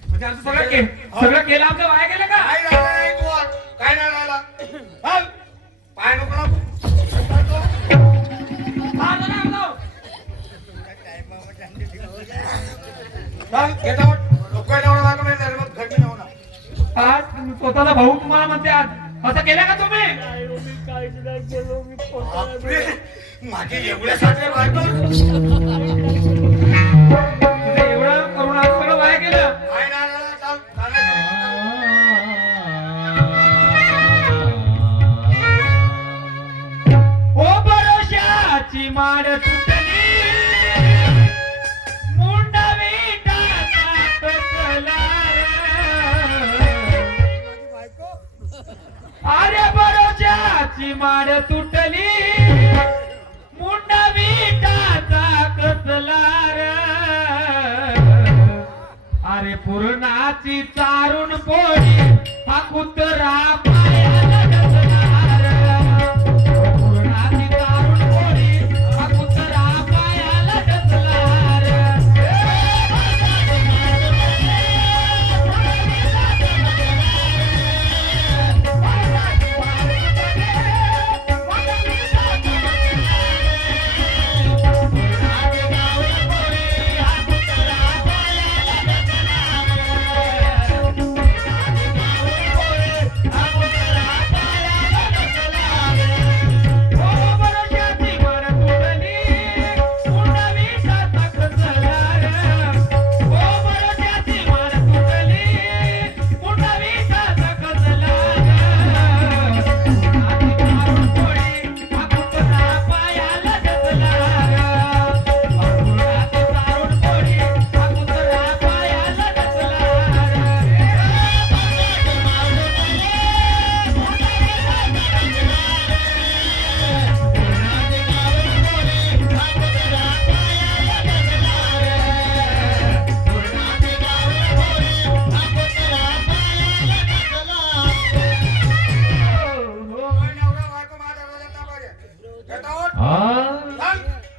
म्हणजे आमचं सगळं केलं आमचं वाया गेलं का? काय राहिला नाही तू आज? काय नाही राहिला? हल. पाय नको ना. हा, आलो ना, आलो. चल, get out. लोकं नवरा बायको नाही झाले, मग घरी नाही होणार. आज स्वतःचा भाऊ तुम्हाला म्हणते आज असं केलं का तुम्ही? नाही, मी काहीच नाही बापरे, माझे एवढ्यासाठी बायको तुझं एवढं करून आज सगळं वाया गेलं. काय ना चाल चालायचं. ओ भरोशाची माड तुटली, मुंडा विटाचा तुटला रे. अरे भरोशाची माड तुटली, मुंडा विटाचा कसला रे. अरे पूर्णाची चारून पोळी हा कुत्रा पायाला डसणार. पूर्णाची चारून पोळी हा कुत्रा पायाला डसणार.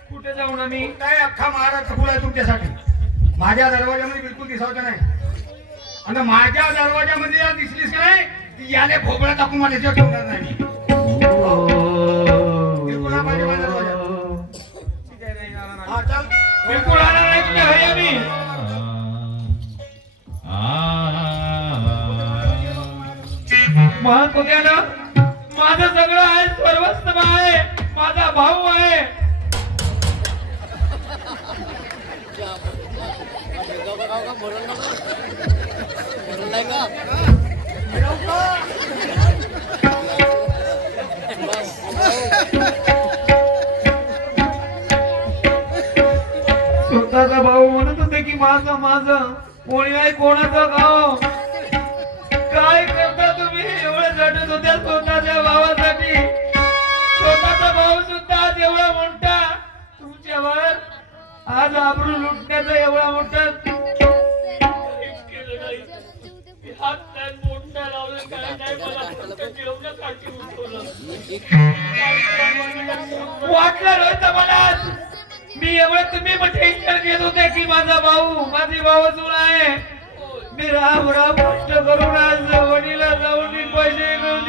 कुठे जाऊन आम्ही काय अख्खा महाराष्ट्र खुला आहे तुमच्यासाठी. माझ्या दरवाजामध्ये बिलकुल दिसायचं नाही. आणि माझ्या दरवाजामध्ये जर दिसलीस का नाही ती याने भोपळा टाकून मला याच्यावर ठेवणार नाही मी. बिलकुल हा माझ्या दरवाजा. हा चल. बिलकुल आला नाही तुझ्या घरी आम्ही. महत्व द्यायला माझं सगळं आहे, सर्वस्व आहे, माझा भाऊ आहे. स्वतःचा भाऊ म्हणत होते की माझं माझं कोणी नाही कोणाचं गाव. काय करता तुम्ही? एवढं झटत होत्या स्वतःच्या भावासाठी. स्वतःचा भाऊ सुद्धा आज एवढा मोठा तुमच्यावर आज आबरू लुटण्याचा एवढा मोठा हात काय बोट नाही लावलं, काय नाही, मला फक्त जेवणासाठी उठवलं. वाटलं नव्हतं मला. मी एवढं तुम्ही टेन्शन घेत होते की माझा भाऊ माझी भावचूळ आहे. मी राम राम कष्ट करून आज वडीला जाऊन मी पैसे घेऊन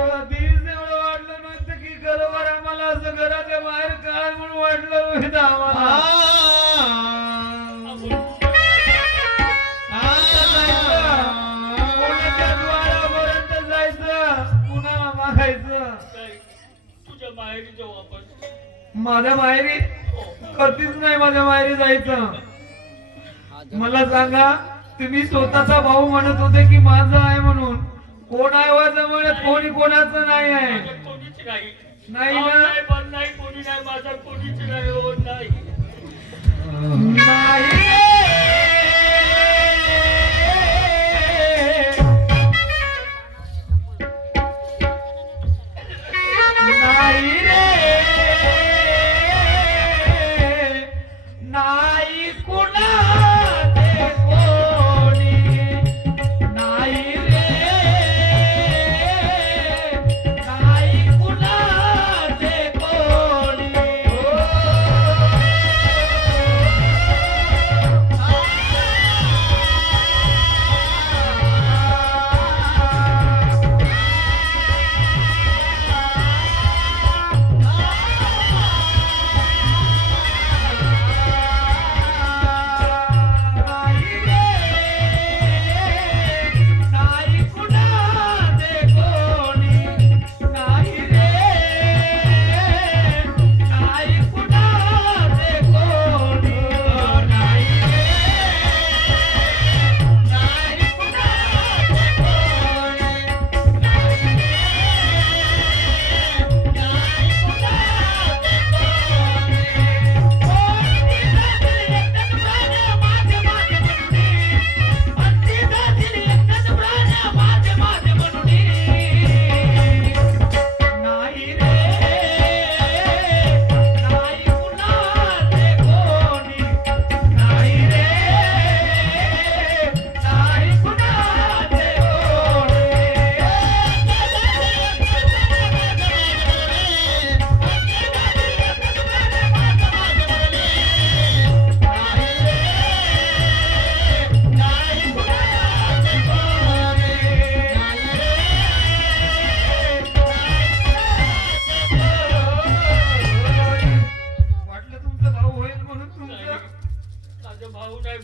वाटलं नव्हतं की घरावर आम्हाला असं घराच्या बाहेर काय म्हणून वाटलं नव्हतं आम्हाला. तुझ्या माहेरी जाऊ आपण. माझ्या माहेरी कधीच नाही माझ्या माहेरी जायचं. मला सांगा, तुम्ही स्वतःचा भाऊ म्हणत होते की माझा आहे म्हणून. कोण आहे वाजमुळे कोणी कोणाचं नाही आहे. कोणीच नाही. नाही भाऊ ना? नाही, बन नाही, कोणी नाही, माझा कोणीच नाही, हो नाही. नाही नाही रे, नाही कुणाचे कोणी, नाही रे, नाही कुणाचे कोणी.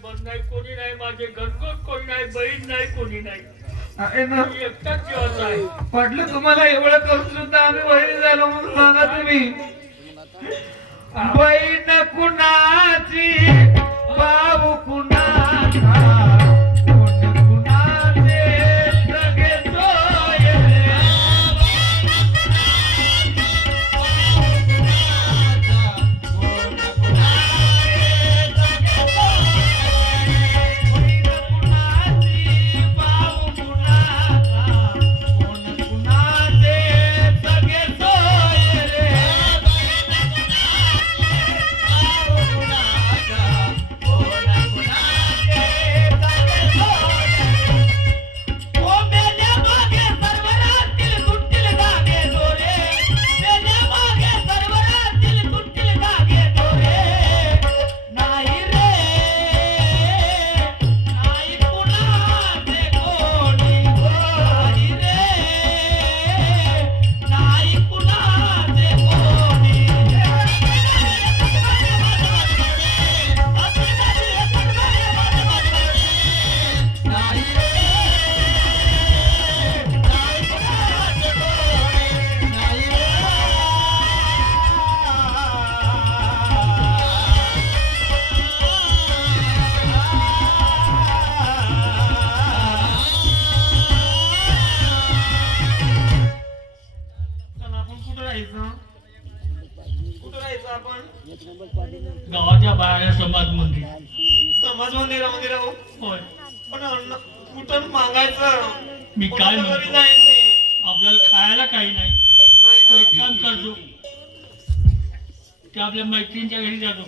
नंबर नाही, कोणी नाही, माझे घरकोच कोणी नाही, बहीण नाही, कोणी नाही. आहे ना मी एकटाच जीवाचा आहे. म्हटलं तुम्हाला एवढं करून सुद्धा आम्ही वहिनी झालो म्हणून सांगा तुम्ही. बहीण कुणाची भाऊ कुणाचा कोण कुणाचे सगळे सोयरे. गावाच्या बाहेर समाज मंदिर. समाज मंदिरामध्ये राहू होय. पण अन्न कुठं मागायचं. मी काय कोणाच्या घरी म्हणतो, जाईन मी. आपल्याला खायला काही नाही. नाही तू ना. एक काम करतो, ते आपल्या मैत्रिणीच्या घरी जातो,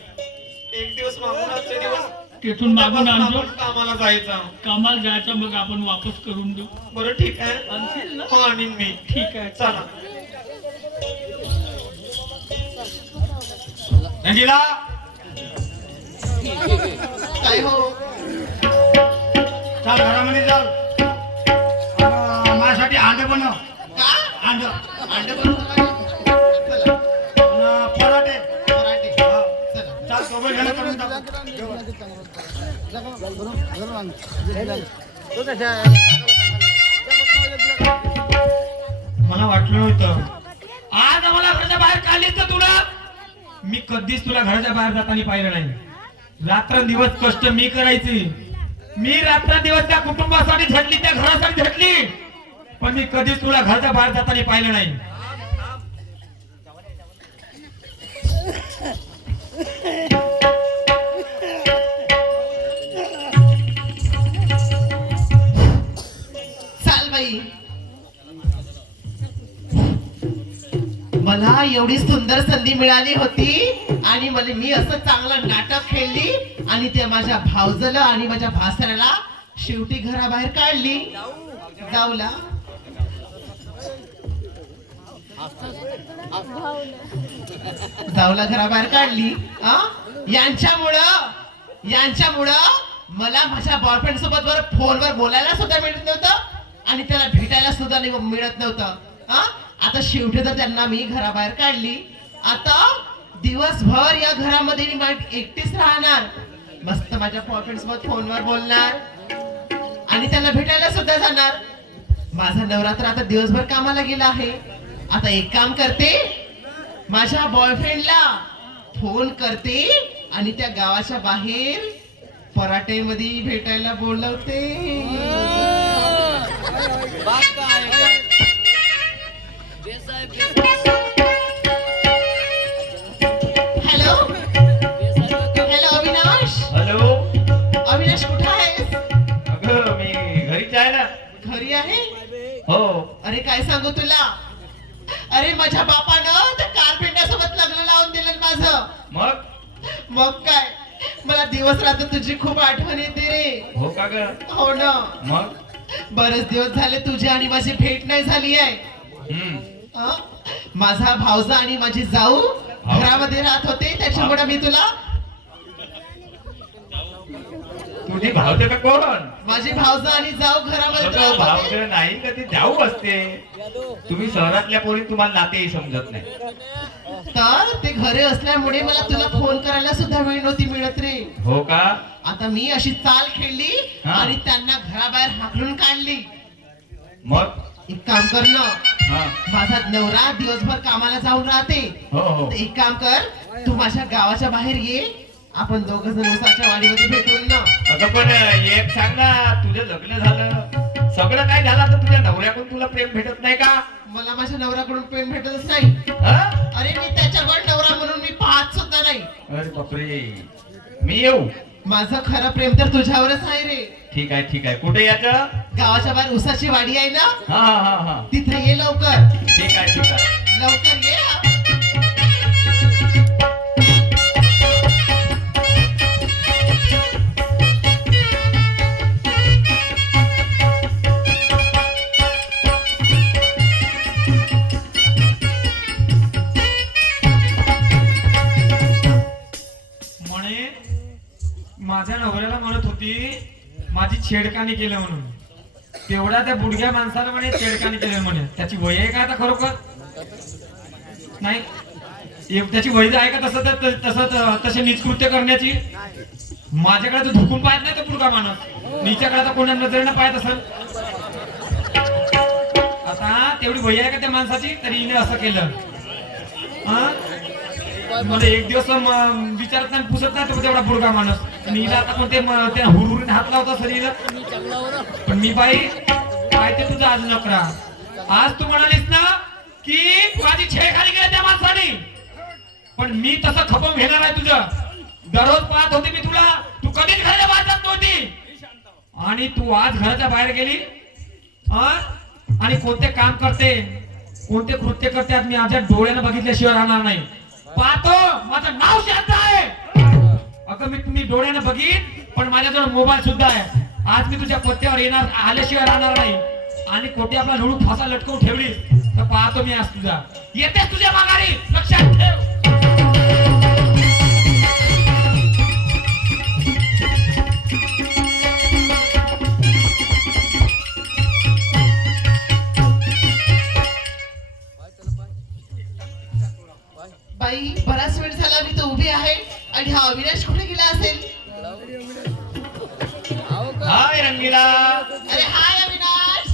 एक दिवस मागून आजचे दिवस तिथून मागून आणतो, आपण कामाला जायचं. कामाला जायचं, मग आपण वापस करून देऊ. बरं ठीक आहे. आणशील ना? हो आणीन मी. ठीक आहे, चला. रंजिला काय हो चाल घरामध्ये चाल. माझ्यासाठी अंडे बनव. का अंड अंडे बनवतो का? चला पराठे. पराठे हा. चला. चाल दोघं जण करून टाकू. मला वाटलं होतं आज आम्हाला घराच्या बाहेर काढलीस का तुला. मी कधीच तुला घराच्या बाहेर जाताना पाहिलं नाही. रात्रंदिवस कष्ट मी करायची. मी रात्रंदिवस त्या कुटुंबासाठी झटली, त्या घरासाठी झटली, पण मी कधीच तुला घराच्या बाहेर जाताना पाहिलं नाही. चाल बाई. मला एवढी सुंदर संधी मिळाली होती आणि मी असं चांगलं नाटक खेळली आणि ते माझ्या भावजला आणि माझ्या भासऱ्याला शेवटी घराबाहेर काढली. जाऊला जाऊला घराबाहेर काढली. यांच्यामुळं मला माझ्या बॉयफ्रेंड सोबत बरं फोनवर बोलायला सुद्धा मिळत नव्हतं आणि त्याला भेटायला सुद्धा मिळत नव्हतं. आता शेवटी तर त्यांना मी घराबाहेर काढली. आता दिवसभर या घरामध्ये मी एकटीच राहणार. मस्त माझ्या बॉयफ्रेंड सोबत फोनवर बोलणार आणि त्यांना भेटायला सुद्धा जाणार. माझा नवरा तर आता दिवसभर कामाला गेला आहे. आता एक काम करते, माझ्या बॉयफ्रेंडला फोन करते आणि त्या गावाच्या बाहेर पराठेमध्ये भेटायला बोलवते. Hello hello Avinash. Hello. Avinash कुठे आहेस? अगं मी घरीच आहे ना. घरी आहे? हो. अरे काय सांगू तुला, अरे माझ्या बापानं त्या कारपेंटासोबत लग्न लावून दिलं माझं. मग काय, मला दिवस रात्र तुझी खूप आठवण येते रे. हो का ग. हो ना. मग बरेच दिवस झाले तुझी आणि माझी भेट नाही झाली आहे. हं? माझा भावजा आणि माझी जाऊ घरामध्ये राहत होते, त्याच्यामुळे मी तुला. तुझी भावते का कोण. माझी भावजा आणि जाऊ घरामध्ये अगं, राहत होते. भावते नाही का ती जाऊ असते. तुम्ही शहरातल्या पोरी तुम्हाला नातेही समजत नाही. तर ते घरी असल्यामुळे मला तुला फोन करायला सुद्धा वेळ नव्हती मिळत रे. हो का. आता मी अशी चाल खेळली हा. आणि त्यांना घराबाहेर हाकलून काढली. मग एक काम कर ना, हा माझा नवरा दिवसभर कामाला जाऊन राहते. हो हो तर एक काम कर, तू माझ्या गावाच्या बाहेर ये, आपण दोघं जण उसाच्या वाडीमध्ये भेटून ना. अगं पण एक सांग ना, तुझं लग्न झालं सगळं काय झालं तर तुझ्या नवऱ्याकडून तुला प्रेम भेटत नाही का? मला माझ्या नवऱ्याकडून प्रेम भेटतच नाही. हा? अरे मी त्याच्याकडे नवरा म्हणून मी पाहत सुद्धा नाही. अरे बापरे, मी येऊ? माझं खरं प्रेम तर तुझ्यावरच आहे रे. ठीक आहे ठीक आहे, कुठे यायचं? गावाच्या बाहेर उसाची वाडी आहे ना, हा हा हा हा तिथे ये लवकर. ठीक आहे ठीक आहे. लवकर ये हा. म्हणे माझ्या नवऱ्याला म्हणत होती माझी छेडखानी केलं म्हणून. तेवढा त्या बुडग्या माणसाला म्हणे छेडखानी केलं म्हणे. त्याची वय आहे का आता खरोखर? नाही. त्याची वय आहे का तसे नीचकृत्य करण्याची? माझ्याकडे तर धुकून पाहत नाही तो बुडगा माणूस, नीच्याकडे तर कोणा नजरेनं पाहत असेल. आता तेवढी वय आहे का त्या माणसाची, तरी हिने असं केलं. हा, मला एक दिवस विचारत नाही, पुसत नाही तो तेवढा बुडगा माणूस. आणि हिला आता कोणते त्या हुरहुरीने हात लावता शरीर. पण मी बाई काय ते तुझं आज नकरा. आज तू म्हणालीस ना की माझी छेडखानी केली त्या माणसाने, पण मी तसं खपवून घेणार आहे तुझं. दररोज पाहत होते मी तुला, तू कधीच घराच्या बाहेर जात नव्हती आणि तू आज घराच्या बाहेर गेली. आणि कोणते काम करते, कोणते कृत्य करते आज मी माझ्या डोळ्यानं बघितल्याशिवाय राहणार नाही. पाहतो, माझं नाव शांत आहे. अगं मी डोळ्यानं बघीन, पण माझ्याजवळ मोबाईल सुद्धा आहे. आज मी तुझ्या पत्त्यावर येणार आल्याशिवाय राहणार नाही. आणि कोठे आपला लुडू फासा लटकवून ठेवलीस तर पाहतो मी आज तुझा. येतेस तुझ्या माघारी, लक्षात ठेव. बाई बराच वेळ झाला मी तर उभी आहे, आणि हा अविनाश कुठे गेला असेल? हाय रंगीला. अरे हाय अविनाश.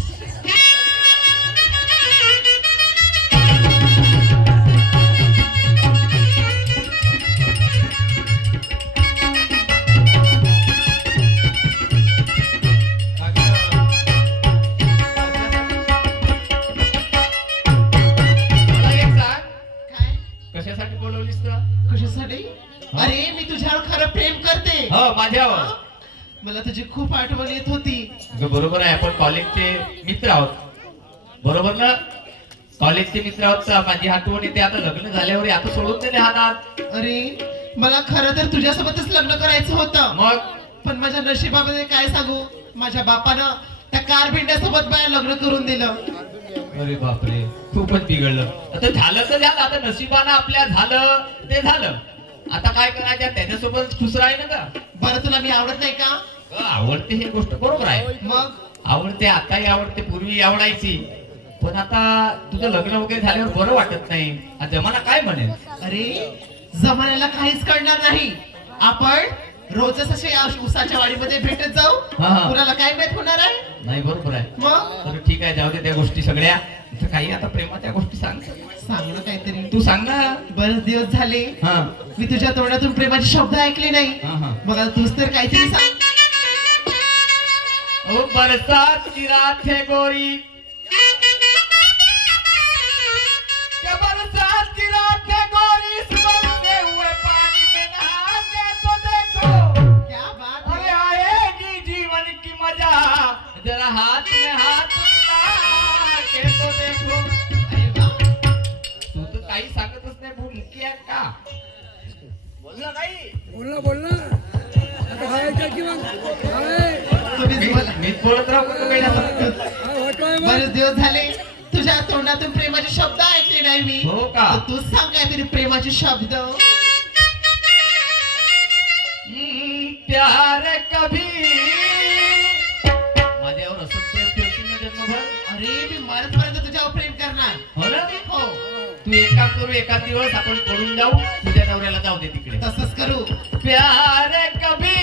मला एक सांग, काय? कशासाठी बोलवलीस तर? कशासाठी? अरे मी तुझ्यावर खरं प्रेम करते. हो माझ्यावर. मला तुझी खूप आठवण येत होती. अगं बरोबर आहे, आपण कॉलेजचे मित्र आहोत, बरोबर ना? कॉलेजचे मित्र आहोत तर माझी आठवण येते. आता लग्न झाल्यावर आता सोडून नाही राहणार. अरे मला खरं तर तुझ्यासोबतच लग्न करायचं होतं, मग पण माझ्या नशिबामध्ये काय सांगू, माझ्या बापानं त्या कारभिंड्यासोबत बाया लग्न करून दिलं. अरे बापरे, खूपच बिघडलं. आता झालं तर झालं, आता नशिबानं आपल्या झालं ते झालं. आता काय करायचं, त्याच्यासोबत खुश राहील ना का? बरं तुला मी आवडत नाही का? आवडते ही गोष्ट बरोबर आहे. मग आवडते, आताही आवडते, पूर्वी आवडायची. पण आता तुझं लग्न वगैरे झाल्यावर बरं वाटत नाही. हा जमाना काय म्हणेल? अरे जमान्याला काहीच कळणार नाही. आपण रोजच असे उसाच्या वाडीमध्ये भेटत जाऊ, हा, हा. कुणाला काय माहित होणार आहे? नाही बरोबर आहे. मग बरं ठीक आहे, जाऊ दे त्या गोष्टी सगळ्या. आता काही आता प्रेमाच्या गोष्टी सांग. सांग ना काहीतरी. तू सांग ना. बरेच दिवस झाले हा मी तुझ्या तोंडातून प्रेमाचे शब्द ऐकले नाही. हा हा. मग आता तूच तर काहीतरी सांग. ओ बरसात की रात है गोरी, क्या बरसात की रात है गोरी, इस बरसते हुए पानी में नहा के तो देखो, क्या बात अरे है. आएगी जीवन की मजा, जरा हाथ में हाथ मिला के तो देखो. अरे वा. तू तर काही सांगतच नाही, भू मुकी आहे का? बोल ना काही. तुम्हीच बोला. मीच बोलत राहू का वेळा? बरेच दिवस झाले तुझ्या तोंडातून प्रेमाचे शब्द ऐकले नाही मी. हो का? तर तूच सांग काहीतरी प्रेमाचे शब्द. प्यार कभी माझ्यावर असं प्रेम ठेवशील ना जन्मभर? अरे मी मरतपर्यंत तुझ्यावर प्रेम करणार. हो ना? हो तू एक काम करू, एका दिवस आपण पडून जाऊ, तुझ्या नवऱ्याला जाऊ दे तिकडे. तसंच करू. प्यार कभी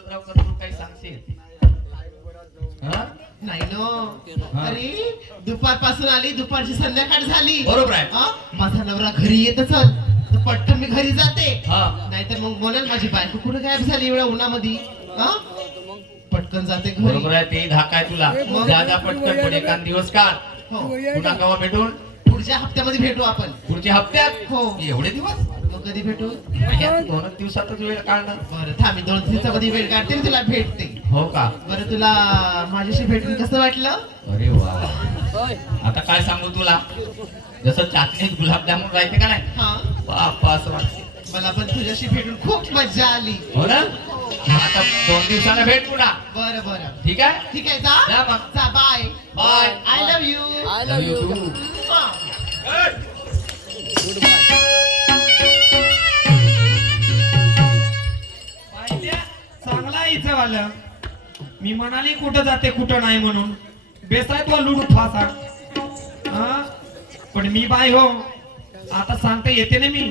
दौलतराव करून काही सांगशील हा? नाही नो अरे दुपारपासून आली दुपारची संध्याकाळ झाली बरोबर आहे. हा? माझा नवरा घरी येत चल तर पटकन मी घरी जाते हा. नाहीतर मग बोलेल माझी बायको कुठे गायब झाली एवढ्या उन्हामध्ये हा? पटकन जाते बरोबर घरी आहे ते धाक आहे तुला दादा पटकन पण एखाद दिवस काढ हो पुन्हा केव्हा भेटून पुढच्या हप्त्यामध्ये भेटू आपण पुढच्या हप्त्यात हो. एवढे दिवस मग कधी भेटू या 2 दिवसातच वेळ काढणार बरं थांब 2 दिवसामध्ये वेळ काढते आणि तुला भेटते हो का बरं तुला माझ्याशी भेटून कसं वाटलं अरे वा आता काय सांगू तुला जसं चाचणीत गुलाबजामुन राहते का नाही हा बाप्पा असं वाटते मला पण तुझ्याशी भेटून खूप मजा आली हो ना आता 2 दिवसाला भेट पुन्हा बरं बरं ठीक आहे ठीक आहे जा जा मग. जा bye bye. I love you Love you too. चांगला इथं आलं मी म्हणाली कुठं जाते कुठं नाही म्हणून बेसाय तो लुडू फासा हा? पण मी बाय हो आता सांगते येते ना मी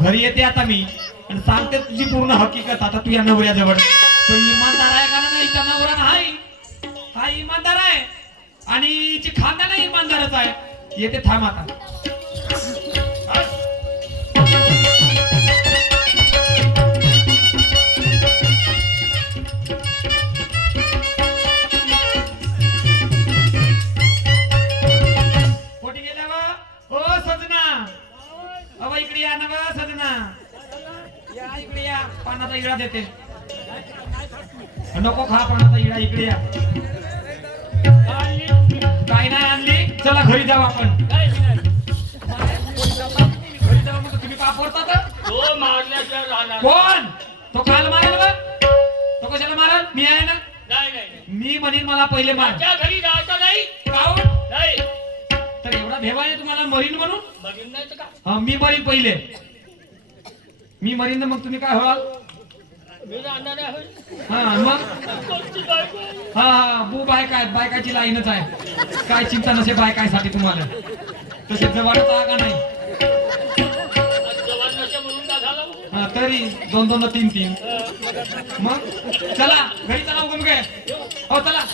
घरी येते आता मी आणि सांगते तुझी पूर्ण हकीकत आता तुझ्या नवऱ्याजवळ तो इमानदार आहे का नाही हिचा नवरा नाही हा इमानदार आहे आणि हिची खानदान इमानदारच आहे येते थांब आता कोटी गेल्या वा ओ सजना अव इकडे या ना वा सजना या इकडे या पानाचा इडा देते नको खा पानाचा इडा इकडे या काय नाही आणली चला घरी जाऊ आपण घरी जाऊ म्हणतो तुम्ही का फोडतात तो मारल्याशिवाय राहणार कोण तो काल मारेल वा तो कशाला मारल मी आहे ना नाही नाही मी म्हणेन मला पहिले मार त्या घरी जायचं नाही काहून नाही तर एवढा भेवा आहे तुम्हाला मरीन म्हणून बघीन नाही तर का हा मी मरीन पहिले मी मरीन मग तुम्ही काय व्हाल मी राहणार आहे हा मग कोणती बायको? हा हा बू बायका आहेत बायकाची लाईनच आहे काय चिंता नसे बायकायसाठी तुम्हाला तसे जवळच आहे का नाही जवान नशा म्हणून का झाला हा तरी 2-2 3-3 मग चला घरी चला उगम गे हो चला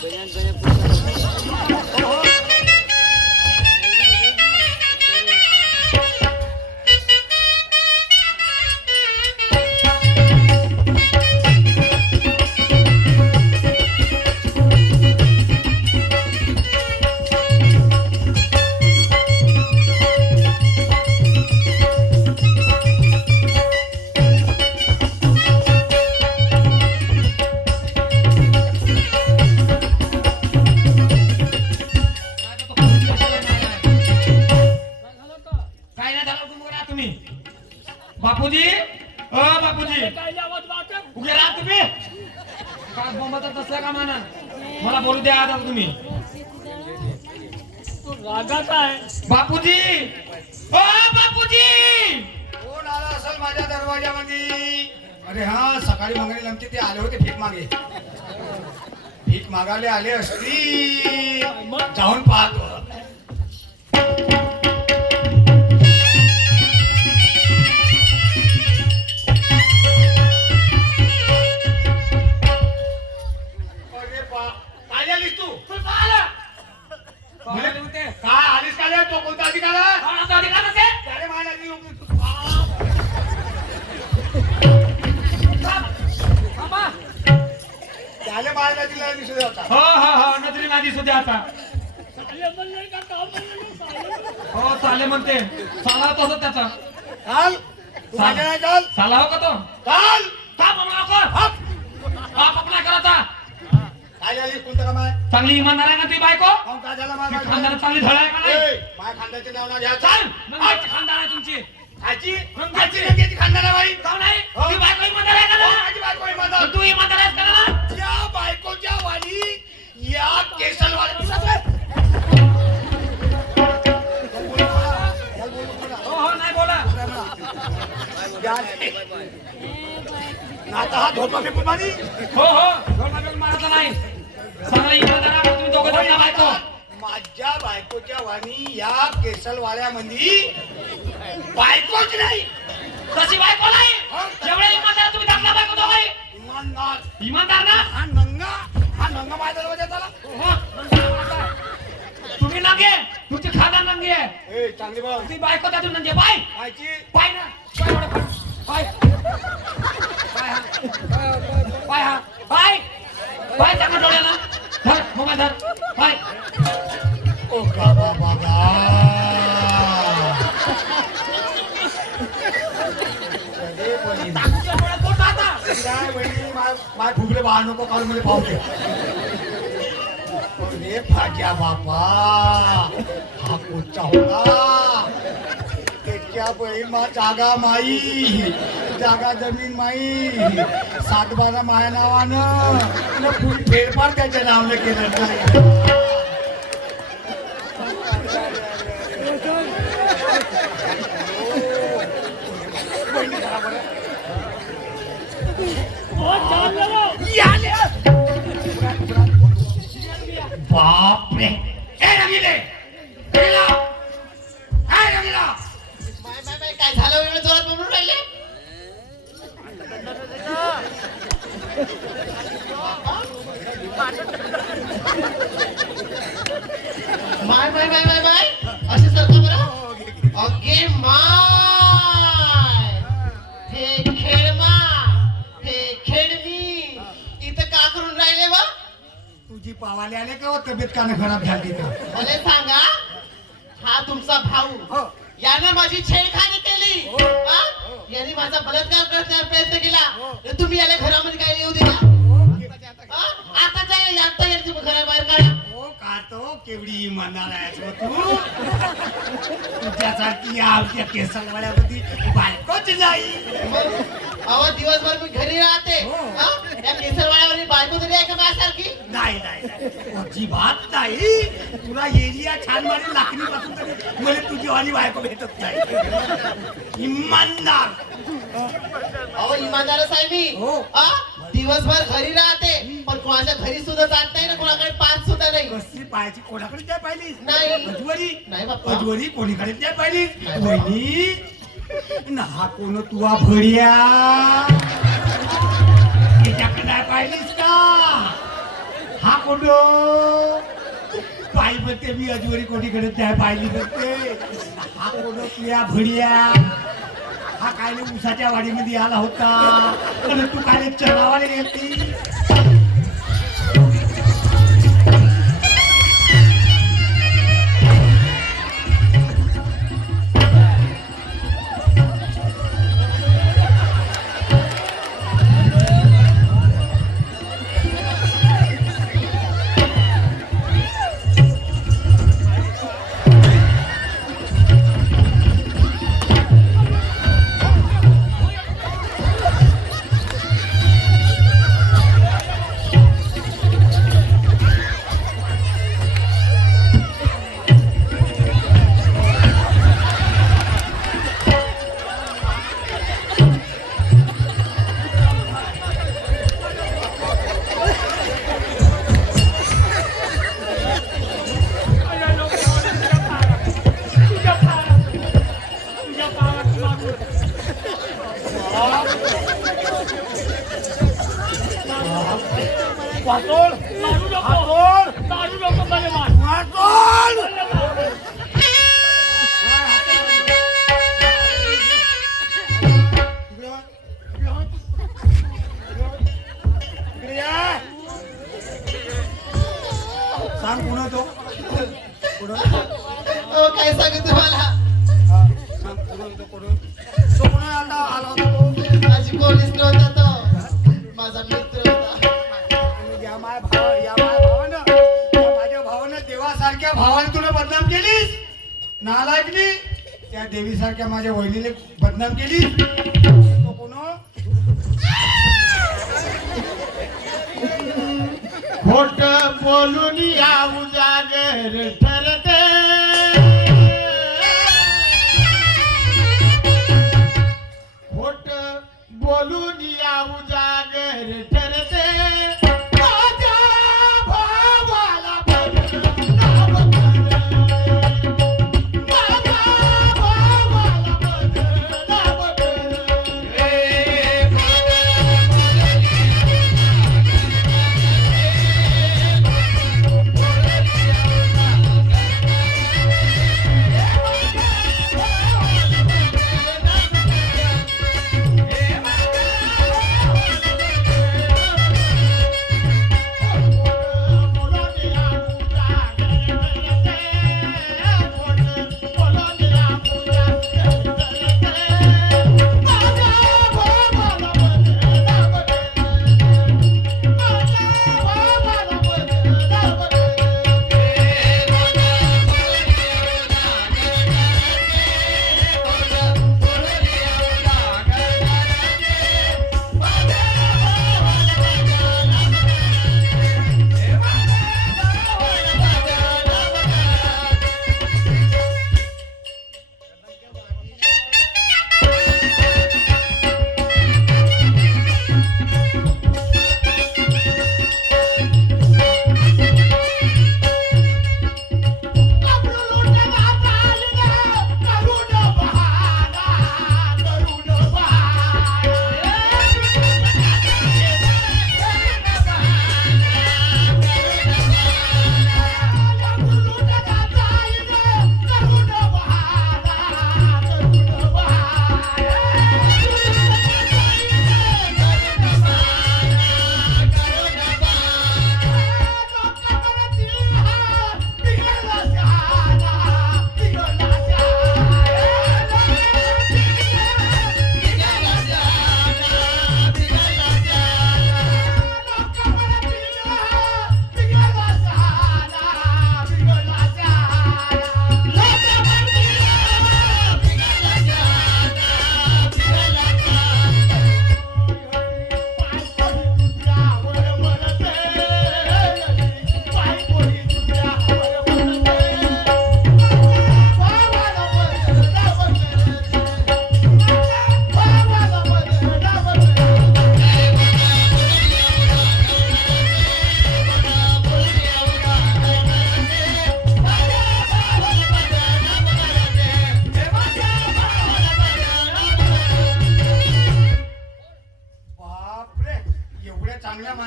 काय नाही झालं तुम्ही राहा तुम्ही बापूजी बापूजी काय आवाज वाटत उगे राहा तुम्ही काय बोंबाचा तसला का माना मला बोलू द्या आता तुम्ही तो रागाचा आहे बापूजी बापूजी कोण आला असेल माझ्या दरवाजामध्ये अरे हा सकाळी मंगळी लमचे ते आले होते भीक मागे भीक मागायला आले असतील जाऊन पाहतो अरे काय आलीस तू कोणाला होते? काय आलीस का रे? तो कोणता अधिकार आहे? कोणाचा अधिकार असेल? त्याने मायला ती उभी तू. थांबा. त्याने मायला तिला दिसत होता हो नजरी नादी सुद्धा आता चाले म्हणले का काम म्हणले चाले हो चाले म्हणते साला होता असं त्याचा काल तू माझ्या नाही काल साला हो का तो काल का म्हणू नको बाप आपला करायचा काय आलीस कोणतं काम आहे चांगली इमानदार आहे का ती बायको काहून काय झालं माझ्या ती खानदार चांगली धड आहे का नाही माझ्या खानदाचे नाव ना घ्या चाल नंदीची खानदार आहे तुमची खायची खायची खानदार आहे बाई का नाही हो. ती बायको इमानदार आहे का हो, ना माझी बायको इमानदार. तू इमानदार आहेस का ना या बायकोच्या वाणी या केसलवाडी हो नाही बोला आता हा धोका फेकून मारी हो दोघांना मारायचा नाही चांगला इमानदार आहे तुम्ही दोघं जण बायको माझ्या बायकोच्या वाणी या केसलवाड्यामध्ये बायकोच नाही तशी बायको नाही एवढे इमानदार तुम्ही दाखला बायको दोघे इमानदार इमानदार ना हा नंगा माझ्या दरवाजात आला. तुम्ही नंगे तुमची खाना नंगी आहे ए चांगली बघ. तुझी बायको त्यातून नंगे पाय कायची? पाय ना पाय एवढं पाय पाय हा पाय पाय चांगला डोळ्याला धर मोबाईल धर पाय ओ बाबा बाबा. टाकूच्या डोळ्यात बोट आता काय वहिनी, माय फुगले बाळ नको काल मध्ये पावते. रे फाट्या बापा, हा कोचा होता त्याच्या बहीण मा जागा माई, जागा जमीन माई, सातबारा माया नावानं न पुढे फेरफार त्याच्या नावाने केलं नाही. बापरे ए रंगीले रंगीला ए रंगीला काय झालं एवढं जोरात बोलून राहिले? माय माय माय माय माय असे सरका बरं. अगे माय, हे खेळमा, हे खेळमी इथं का करून राहिले बा? तुझी पावाले आले का तब्येत कान खराब झाली का? मला सांगा, हा तुमचा भाऊ हो. यानं माझी छेडखानी केली, हो. हा? याने माझा बलात्कार करण्याचा प्रयत्न केला, तर तुम्ही याला घरामध्ये काय येऊ दिला? हा? आता काय आता याची घराबाहेर काढा. हो काढतो, केवढी इमानदार आहेस हो तू. तुझ्यासारखी आमच्या केसरवाड्यामध्ये बायकोच नाही. अहो दिवसभर मी घरी राहते, हो. हा? या केसरवाड्यावर बायको तरी आहे का माझ्यासारखी? नाही नाही नाही. अजिबात नाही. तुला एरिया छान मारी लाकडी पासून तरी मला तुझी वाली बायको भेटत नाही. इमानदार. अहो इमानदारच आहे मी, हो. हा? दिवसभर घरी राहते, पण कोणाच्या घरी सुद्धा जात नाही ना, कोणाकडे पाच सुद्धा नाही. कसली पाहायची कोणाकडे काय पाहिलीस? नाही. अजवरी नाही बाप्पा. अजवरी कोणीकडे काय पाहिलीस? नाही. वहिनी ना हा कोण तुवा भडिया त्याच्याकडे नाही पाहिलीस का? हा कोण पाय म्हणते मी अजवरी कोणीकडे काय पाहिली नसते. हा कोण तुया भडिया? हा काय उसाच्या वाडीमध्ये आला होता आणि तू काय चरावाले गेली? सांग पुन्हा तो पुढं अहो, काय सांगू तुम्हाला, सांग पुढं तो पुढं तो पुन्हा आला होता तो. माझी कोण मित्र होता तो, माझा मित्र होता. या माझ्या भावानं देवासारख्या भावाने तुला बदनाम केलीस. नालायकनी त्या देवीसारख्या माझ्या वहिनीने बदनाम केली. तो कोण? खोट बोलून या उजागर ठरते, खोट बोलून या उजागर ठरते. माझ्या भावाला बदनाम कर, माझ्या भावाला बदनाम कर.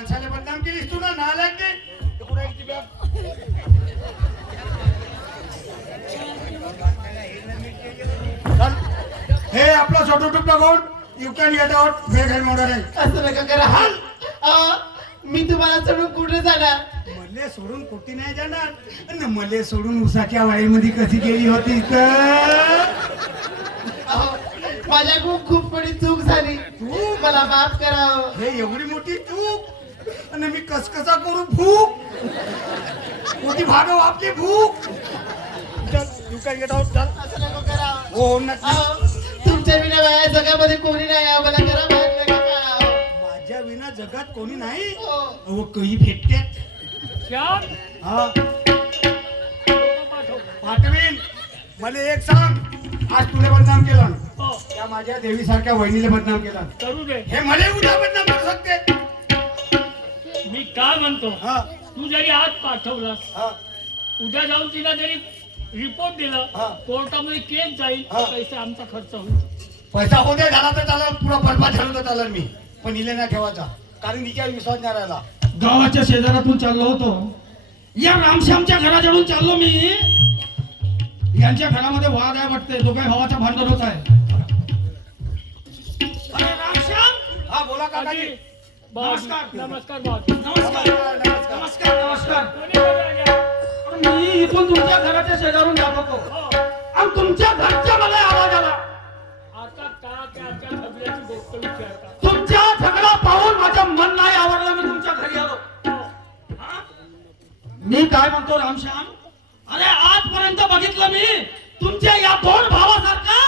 माणसाने बदनाम केलीस तू ना नालायक ते. ते कुठे आहे ती बॅग? चल. हे आपला छोटू टुपला कोण you can get out bag hand मोडर आहे. असं नका करा अहो, मी तुम्हाला सोडून कुठे जाणार मले सोडून कुठे नाही जाणार आणि मले सोडून उसाच्या वाईमध्ये कशी गेली होती तर अहो, माझ्या खूप मोठी चूक झाली मला माफ करा हे एवढी मोठी चूक आणि मी कसा करू भूक मोठी भागव आपली भूक. चल यू कॅन गेट आउट. चल. असं नको करा हो नक्की. अहो, तुमच्या विना या जगामध्ये कोणी नाही आहे. मला करा माफ नका करा. माझ्या विना जगात कोणी नाही. हो. अहो कही भेटते. श्याम हा लोकं पाठव. पाठवीन. मला एक सांग आज तुला बदनाम केलं हो, त्या माझ्या देवीसारख्या वहिनीला बदनाम केलं करू दे. हे मला उद्या बदनाम करू शकते. मी काय म्हणतो, हा तू जरी आज पाठवलास, हा उद्या जाऊन तिला जरी रिपोर्ट दिलं, हा. कोर्टामध्ये केस जाईल, हा. पैसे आमचा खर्च होईल. पैसा होते झाला तर चालेल पुरा बरबाद झालं तर चालेल मी पण इले नाही ठेवायचा कारण हिच्यावर विश्वास नाही राहिला. गावाच्या शेजारातून चाललो होतो या रामश्यामच्या घराजवळून चाललो मी. यांच्या घरामध्ये वाद आहे वाटते दोघे भावाचा भांडण होत आहे. अरे रामश्याम हा बोला काकाजी. आजी, भाऊ, नमस्कार. नमस्कार भाऊ. नमस्कार नमस्कार. नमस्कार नमस्कार. कोणी घरी आल्या? मी इथून तुमच्या घराच्या शेजारून जात होतो हो. आणि तुमच्या घरच्या मला आवाज आला. आता का त्याच्या झगड्याची गोष्ट विचारता? तुमच्या झगडा पाहून माझं मन नाही आवडलं. मी तुमच्या घरी आलो. हा? मी काय म्हणतो रामश्याम, अरे आजपर्यंत बघितलं मी तुमच्या या दोन भावासारखा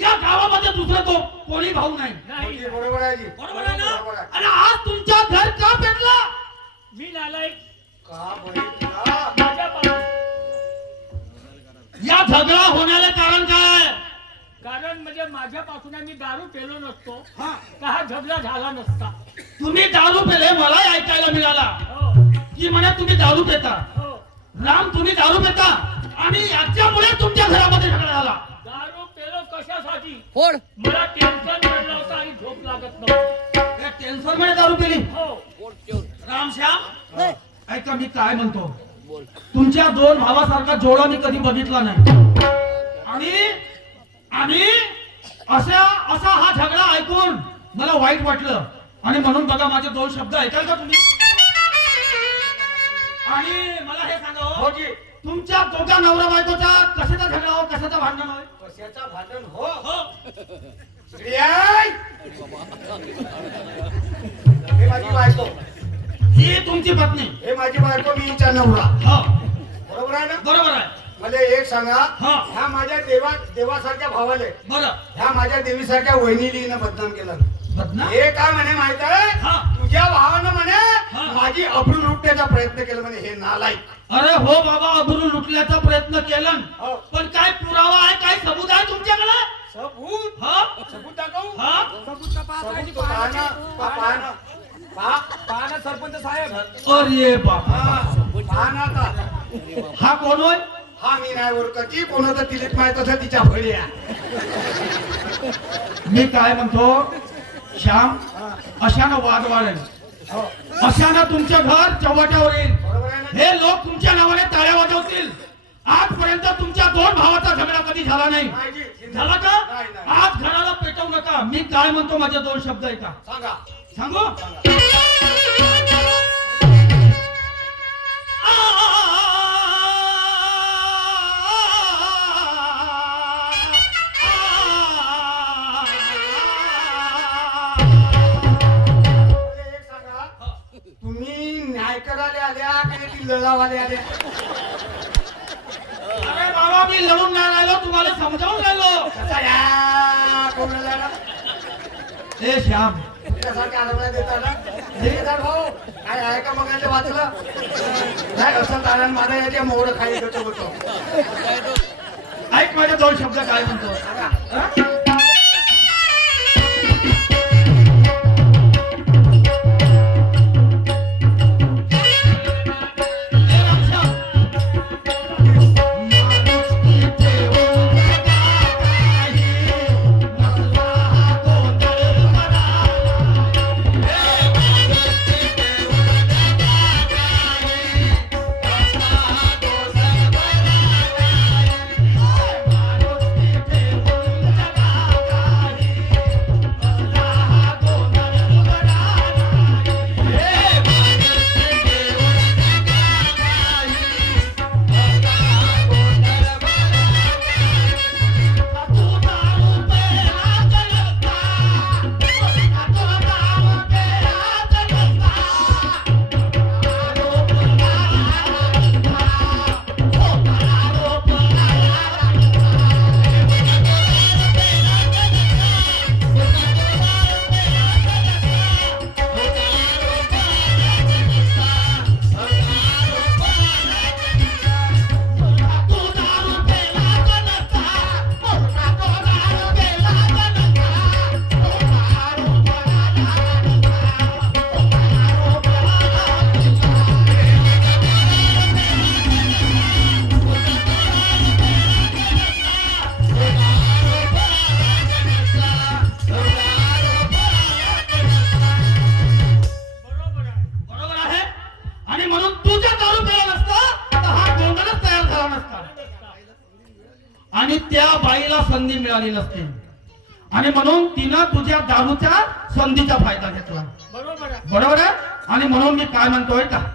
या गावामध्ये दुसरा तो कोणी भाऊ नाही. नाही, बरोबर आहे जी. बरोबर आहे ना? बरोबर आहे. आणि आज तुमच्या घर का पेटलं? मी नालायक. का बघितला? माझ्या पासून. या झगडा होण्याचे कारण काय? कारण म्हणजे माझ्यापासून मी दारू पेलो नसतो हा. का हा झगडा झाला नसता. तुम्ही दारू पेले मला ऐकायला मिळाला हो, की म्हणे तुम्ही दारू पेता. हो. राम तुम्ही दारू पेता आणि याच्यामुळे तुमच्या घरामध्ये झगडा झाला. दारू पेलो कशासाठी? मला टेन्शन पडलं होतं आणि झोप लागत नव्हती. टेन्शन मध्ये दारू पेली. हो, रामश्याम ऐका मी काय म्हणतो, तुमच्या दोन भावासारखा जोडा मी कधी बघितला नाही. आणि असा हा झगडा ऐकून मला वाईट वाटलं आणि म्हणून बघा माझे दोन शब्द ऐकाल का तुम्ही? आणि मला हे सांगा हो, हो जी. तुमच्या दोघा नवरा बायकोचा कशाचा झगडा हो, कशाचा भांडण होय? कशाचा भांडण हो हो. स्त्रियाय! हे माझी बायको. ही तुमची पत्नी. हे माझी बायको मी हिचा नवरा. हो बरोबर आहे ना? बरोबर आहे. मला एक सांगा हा. ह्या माझ्या देवासारख्या भावाले बरं ह्या माझ्या देवीसारख्या वहिनीलीनं बदनाम केलं. बदनाम? हे काय म्हणे माहित आहे? हा. तुझ्या भावानं म्हणे हा. माझी अब्रू लुटण्याचा प्रयत्न केला म्हणे. हे नालायक. अरे हो बाबा अब्रू लुटण्याचा प्रयत्न केला हो. पण काय पुरावा आहे काय सबूत आहे तुमच्याकडे? सबूत हा? सबूत दाखवू. हा? सबूत तो पाहणं. पाहणं सरपंच साहेब. अरे बाबा पाहणं का? हा कोण होय? हा मी नाही ओळखती. कोणाचं तिलीत माहित असं तिच्या भळ्या. मी काय म्हणतो श्याम, अशानं वाद वाढेल, हो. अशानं तुमचं घर चव्हाट्यावर येईल. बरोबर आहे ना? हे लोक तुमच्या नावाने टाळ्या वाजवतील. आजपर्यंत तुमच्या दोन भावाचा झगडा कधी झाला नाही. नाही जी. झाला का? नाही, नाही. आज घराला पेटवू नका. मी काय म्हणतो माझे दोन शब्द ऐका. सांगा. सांगू? मला एक सांगा. तुम्ही न्याय करायला आल्या की ती लढावाले आल्या? अरे बाबा मी लढून नाही राहिलो, तुम्हाला समजावून राहिलो. कसा या? कोण लढा? ए श्याम, त्यासारख्या आडवल्या देतात ना? देतात भाऊ. काय आहे का मग याच्या बाजूला? नाही असं कारण माझा याच्या मोर खाली घेतो होतो. ऐक माझे दोन शब्द काय म्हणतो. हा? ए रामश्याम, माणुसकी ठेवून जगात नाही, नसला हा गोंधळ बरा. ए माणुसकी ठेवून आणि म्हणून तुझ्या दारू प्यायला नसता तर हा गोंधळच तयार झाला नसता आणि त्या बाईला संधी मिळाली नसती आणि म्हणून तिनं तुझ्या दारूच्या संधीचा फायदा घेतला. बरोबर आहे. आणि म्हणून मी काय म्हणतोय का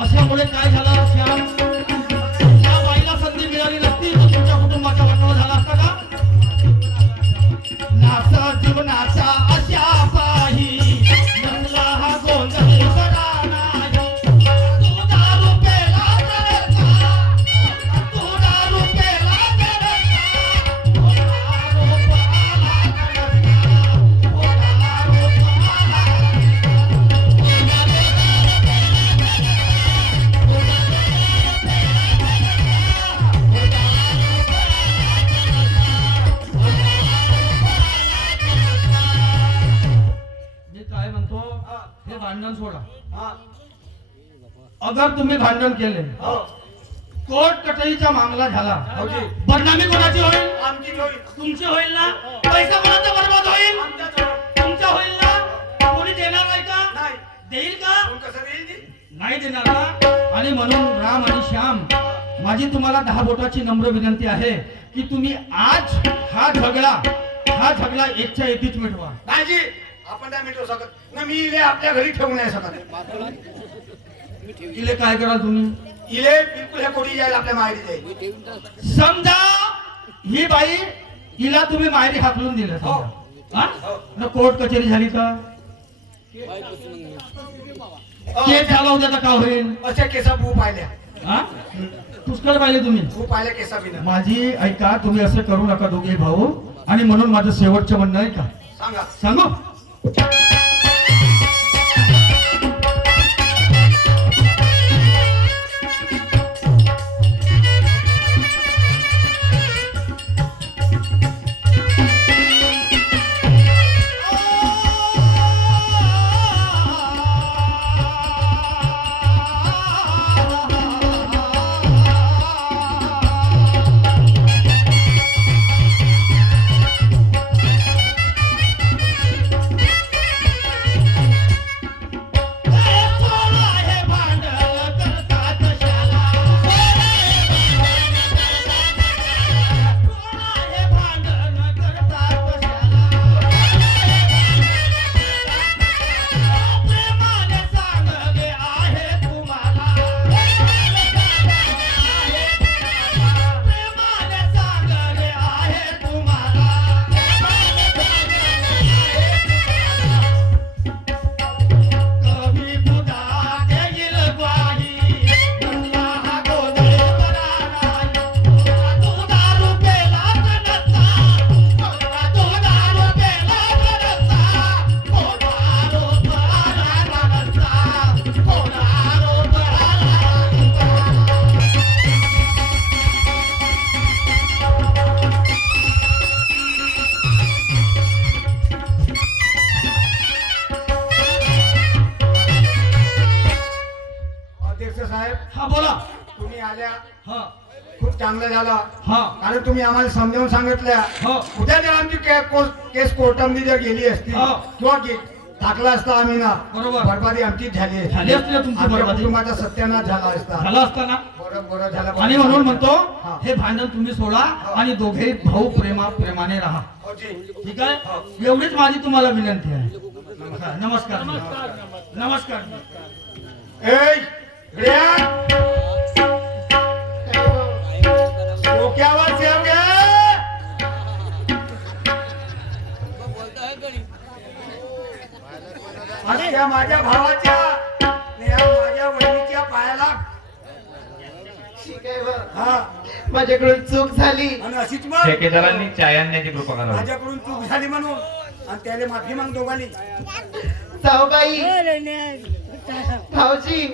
अशामुळे काय झालं श्याम त्या बाईला संधी मिळाली नसती तर तुमच्या कुटुंबाचा वाटोळा झाला असता का? नाचा जीवनाचा अशा पाही म्हणला हा गोंधळ बरा नाही. तू दारू पेला तर का? तू दारू पेला तर का? कोणा आरोप आला नसता. कोणा आरोप आला मी काय म्हणतो हे भांडण सोडा. अगर तुम्ही भांडण केले कोर्ट कचेरीचा मामला झाला बदनामी कोणाची होईल? तुमची होईल ना? पैसा कोणाचा बर्बाद होईल? तुमचा होईल ना? कोणी देणार नाही का? देईल का? नाही देणार ना. आणि म्हणून राम आणि श्याम माझी तुम्हाला 10 बोटाची नम्र विनंती आहे की तुम्ही आज हा झगडा एकच्या एकीच मिटवा. दाजी आपण नाही मिटवू शकत ना. मी इले आपल्या घरी ठेवू नाही शकत. इले काय कराल तुम्ही? इले बिलकुल हे कोणी जाईल आपल्या माहेरी जाईल. समजा ही बाई हिला तुम्ही माहेरी हाकलून दिलं समजा. हा? न कोर्ट कचेरी झाली का? केस झाला होता तर का होईल? अशा केसा भू पाहिल्या. हा? पुष्कळ पाहिले तुम्ही. भू पाहिल्या केसा बिना. माझी ऐका तुम्ही असं करू नका दोघे भाऊ. आणि म्हणून माझं शेवटचं म्हणणं आहे का सांगा. सांगू हा बोला. तुम्ही आल्या हा खूप चांगलं झालं. हा कारण तुम्ही आम्हाला समजावून सांगितल्या. हो. उद्या जर आमची केस कोर्टामध्ये जर गेली असती हो. किंवा टाकला असता आम्ही ना बरोबर. बरबादी आमचीच झाली असती. झाली असती ना तुमची आपल्या बरबादी. कुटुंबाचा सत्यानाश झाला असता. झाला असताना बरं झालं. आणि म्हणून म्हणतो हा. हे भांडण तुम्ही सोडा आणि दोघे भाऊ प्रेमाने राहा. हो जी. ठीक आहे. एवढीच माझी तुम्हाला विनंती आहे. नमस्कार नमस्कार. ए गड्या, डोक्यावर सेव घे. अरे त्या माझ्या भावाच्या आणि या माझ्या वहिनीच्या पायाला ठीक आहे बा. हा माझ्याकडून चूक झाली. आणि अशीच मग ठेकेदारांनी चाय आणण्याची कृपा करावी. माझ्याकडून चूक झाली म्हणून आणि त्याला माफी माग दोघांनी. जाऊबाई, भाऊजी,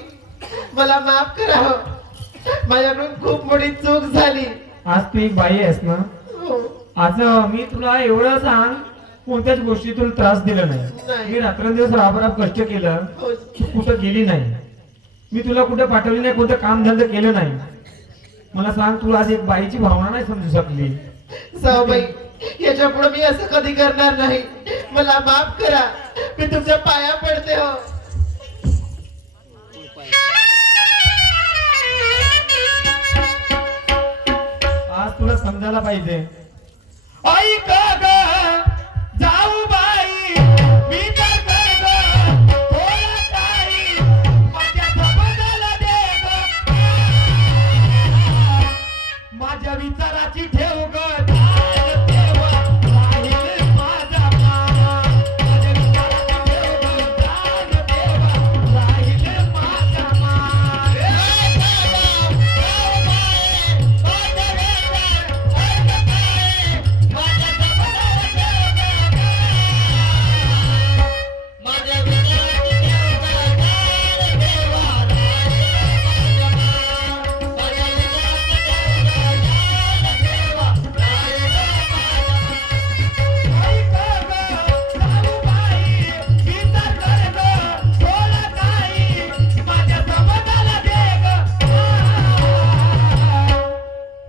मला माफ करा हो. माझ्याकडून खूप मोठी चूक झाली. आज तू एक बाई आहेस ना. हो. आज मी तुला एवढं सांग, कोणत्याच गोष्टीतून त्रास दिला नाही. नाही. मी रात्रंदिवस राबराब कष्ट केलं, हो. तू कुठं गेली नाही. मी तुला कुठं पाठवली नाही, कोणतं कामधंदा केलं नाही. मला सांग, तू आज एक बाईची भावना नाही समजू शकली. जाऊबाई, याच्या पुढे मी असं कधी करणार नाही. मला माफ करा. मी तुमच्या पाया पडते हो. आज तुला समजायला पाहिजे. ऐक ग जाऊ बाई, मी तर कर ग थोडा काही, माझ्या समजायला दे ग. माझ्या विचाराची ठेव ग दान ठेव, राहील माझा मान.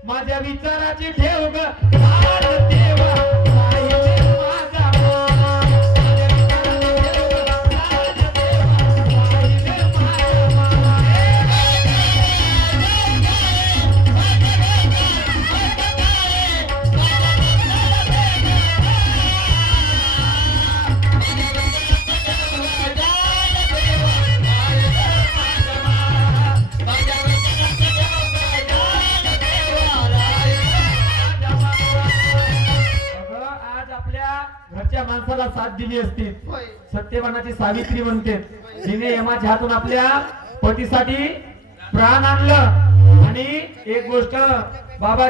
माझ्या विचाराची ठेव ग दान ठेव, राहील माझा मान. माझ्या विचाराची ठेव ग दान ठेव, राहील माझा मान. माझ्या विचाराची ठेव ग दान ठेव, राहील माझा अगं, आज आपल्या घरच्या माणसाला साथ दिली असती. होय. सत्यवानाची सावित्री म्हणते, तिने यमाच्या हातून आपल्या पतीसाठी प्राण आणलं. आणि एक गोष्ट बाबा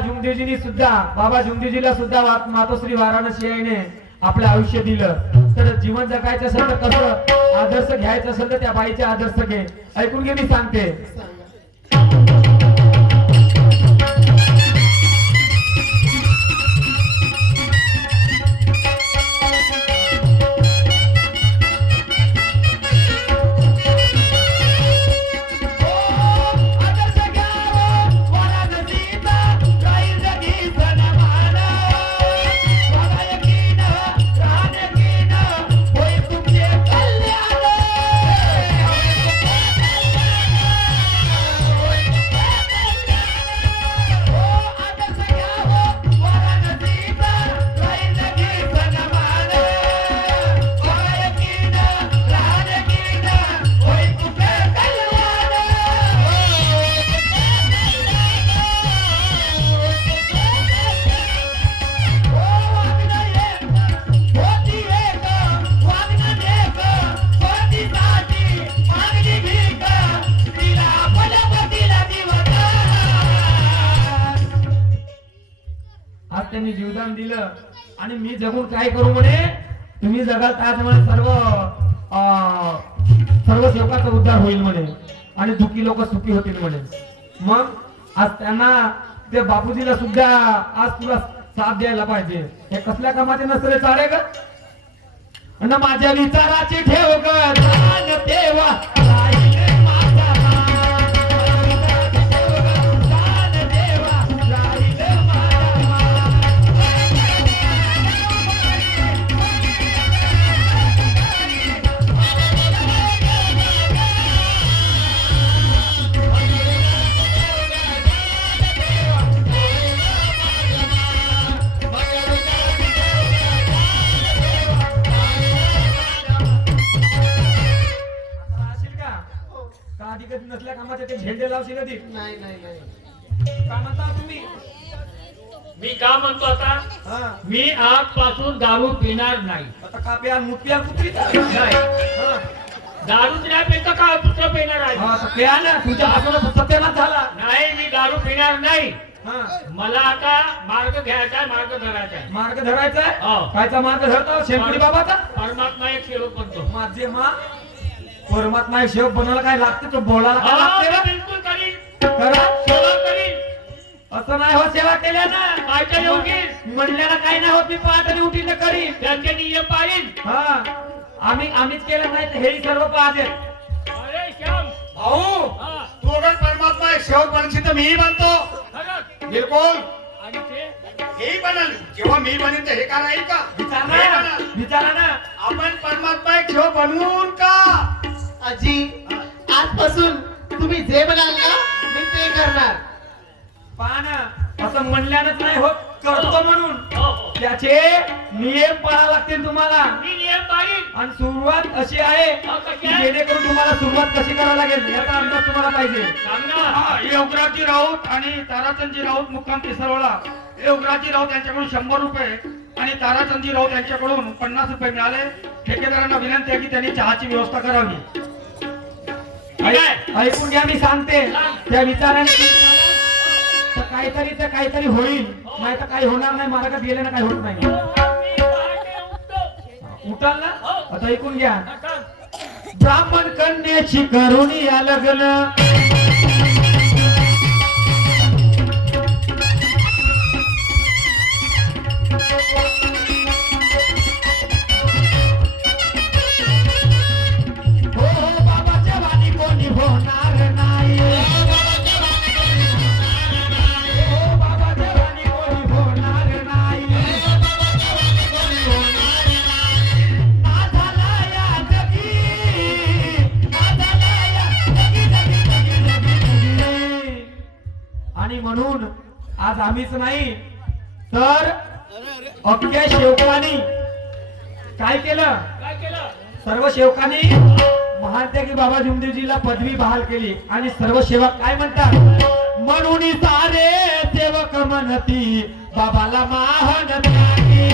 जुमदेवजीला सुद्धा मातोश्री वाराणसी आईने आपलं आयुष्य दिलं. तर जीवन जगायचं असेल तर कसं आदर्श घ्यायचं असेल तर त्या बाईचे आदर्श घे. ऐकून घे, मी सांगते. सांगा. आज त्यांनी जीवदान दिलं आणि मी जगून काय करू म्हणे. तुम्ही जगाल त्याचमुळे सर्व सेवकाचा उद्धार होईल म्हणे आणि दुःखी लोक सुखी होतील म्हणे. मग आज त्यांना ते बापूजीला सुद्धा आज तुला साथ द्यायला पाहिजे. हे कसल्या कामाचे नसले चाळे ग. आणि माझ्या विचाराची ठेव ग दान ठेव, राहील माझा मान. माझ्या विचाराची ठेव ग दान ठेव, राहील माझा मान. अधिक नसल्या कामाचे ते झेंडे लावशील कधी. नाही नाही नाही. काय म्हणता तुम्ही. मी का म्हणतो आता, हा, मी आजपासून दारू पिणार नाही. आता काप्या मुठ्या कुत्री नाही. दारू नाही पेचा का पुत्र पिणार आहे हा, तर प्या ना तुमच्या हातून सत्यानाश झाला. नाही मी दारू पिणार नाही हा. मला आता मार्ग घ्यायचा आहे मार्ग धरायचा आहे मार्ग धरायचा आहे. हो. कायचा मार्ग धरतो? शेंपडी बाबाचा. परमात्मा एक सेवक बनतो माझे मा परमात्मा एक सेवक बनायला काय लागते? तो बोलायला काय हा, लागते मी ना? बिलकुल करीन करा. सेवा करीन असं नाही हो, सेवा केल्या ना कायच्या योगीस म्हणल्याला काही नाही होत. मी पाहत आणि उठीने करीन. त्यांचे नियम पाळीन हा, आम्हीच केलं नाही तर हेही सर्व पाहते. अरे श्याम भाऊ हा तू अगर परमात्मा एक सेवक बनशील तर मीही बनतो. खरंच बिलकुल आणि ते हेही बनल. जेव्हा मी बनेन तर हे का राहील का? विचारा हे ना, बनल. विचारा ना. आपण परमात्मा एक सेवक बनवून का? आजी आजपासून तुम्ही जे म्हणाल ना मी ते करणार. पहा ना, असं म्हणल्यानंच नाही होत, करतो म्हणून. हो हो त्याचे नियम पाळावे लागतील तुम्हाला. मी नियम पाळीन आणि सुरुवात अशी आहे हो, कशी की आहे? जेणेकरून तुम्हाला सुरुवात कशी करावी लागेल याचा अंदाज तुम्हाला पाहिजे. सांग ना हा, योगराजी राऊत आणि ताराचंदजी राऊत मुक्काम तिसरवडा. योगराजी राऊत यांच्याकडून 100 रुपये आणि ताराचंदजी राऊत यांच्याकडून 50 रुपये मिळाले. ठेकेदारांना विनंती आहे की त्यांनी चहाची व्यवस्था करावी. ऐकून घ्या, मी सांगते. त्या विचाराने तुम्ही चाला, तर काहीतरी होईल, नाही तर काही होणार नाही. मार्गात गेले ना काही होत नाही. मी पहाटे उठतो उठाल ना? आता ऐकून घ्या. आता ब्राह्मण कन्याची करुणी या लग्न, हो हो बाबाच्या वाणी कोणी होणार नाही. हो बाबाच्या वाणी कोणी होणार नाही. ना झाला या जगी, ना झाला या जगी, जगी, जगी, जगी, जगी. आणि म्हणून आज आम्हीच नाही तर अख्ख्या सेवकांनी काय केलं? काय केलं सर्व सेवकांनी महात्यागी बाबा जुमदेवजीला पदवी बहाल केली. आणि सर्व सेवक काय म्हणतात? म्हणून सारे सेवक म्हणती बाबाला महान त्यागी.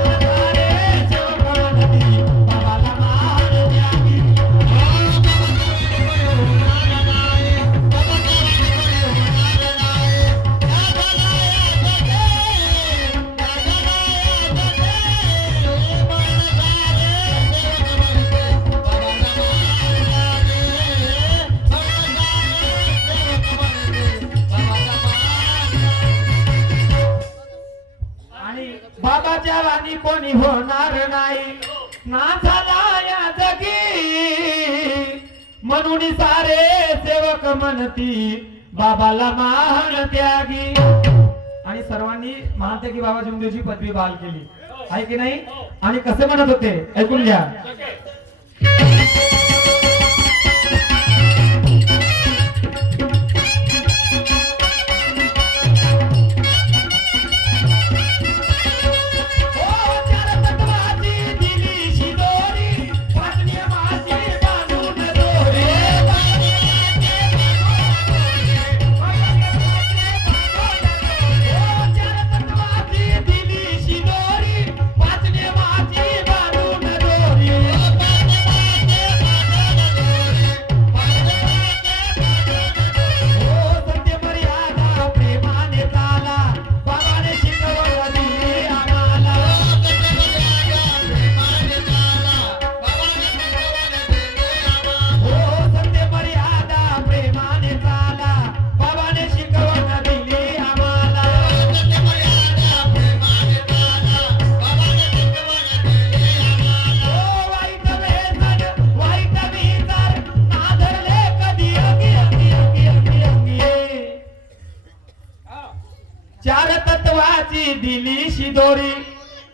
म्हणून सारे सेवक म्हणती बाबाला महान त्यागी. आणि बाबाच्या वाणी कोणी होणार नाही. ना झाला या जगी, म्हणून सारे सेवक म्हणती बाबाला महान त्यागी. आणि सर्वांनी महात्यागी बाबा जुमदेवची पदवी बहाल केली आहे की नाही? आणि कसे म्हणत होते ऐकून घ्या. कसे हो चार तत्वाची दिली शिदोरी, पाच नियमाची बांधून दोरी. हो चार तत्वाची दिली शिदोरी, पाच नियमाची बांधून दोरी. हो सत्य मर्यादा प्रेमाने चाला, बाबाने शिकवलं दिली आम्हाला. हो सत्य मर्यादा प्रेमाने चाला, बाबाने शिकवलं दिली आम्हाला. हो वाईट व्यसन, वाईट विचार नाधरले कधी अंगी अंगी अंगी अंगी अंगी. चार तत्वाची दिली शिदोरी,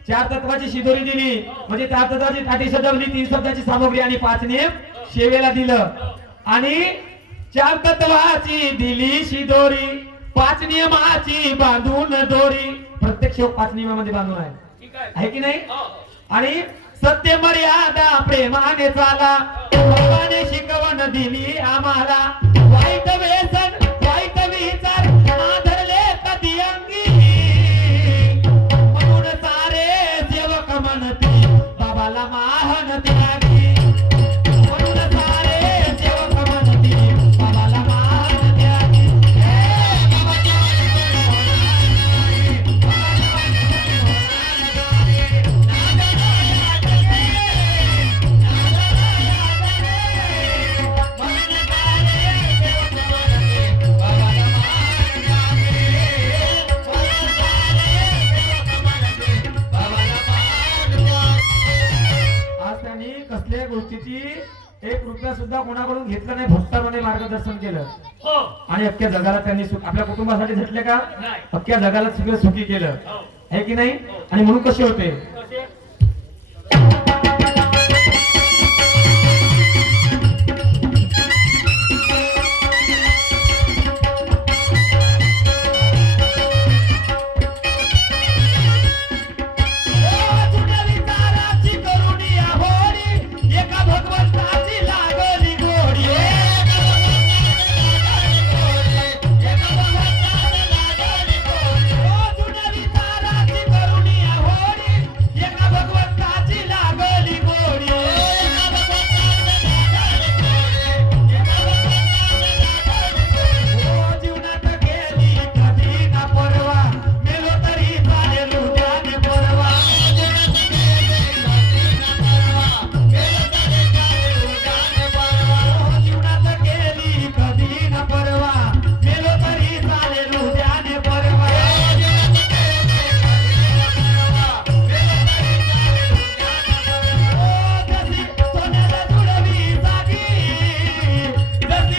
चार तत्वाची शिदोरी दिली म्हणजे चार तत्वाची ताटी सजवली, 3 शब्दाची सामग्री आणि 5 नियम सेवेला दिलं. आणि चार तत्वाची दिली शिदोरी, 5 नियमाची बांधून दोरी. प्रत्येक सेवक 5 नियमामध्ये बांधून आहे, ठीक आहे आहे की नाही? हो आणि सत्य मर्यादा प्रेमाने चाला, बाबाने शिकवण दिली आम्हाला. वाईट व्यसन, वाईट विचार आधरले कधी अंगी, म्हणून सारे सेवक म्हणती बाबाला महान त्यागी. त्यांची 1 रुपया सुद्धा कोणाकडून घेतलं नाही, भक्तामध्ये मार्गदर्शन केलं हो आणि अख्ख्या जगाला त्यांनी आपल्या कुटुंबासाठी झटले का? नाही. अख्ख्या जगाला सगळं सुखी केलं हो आहे की नाही? आणि म्हणून कसे होते? कसे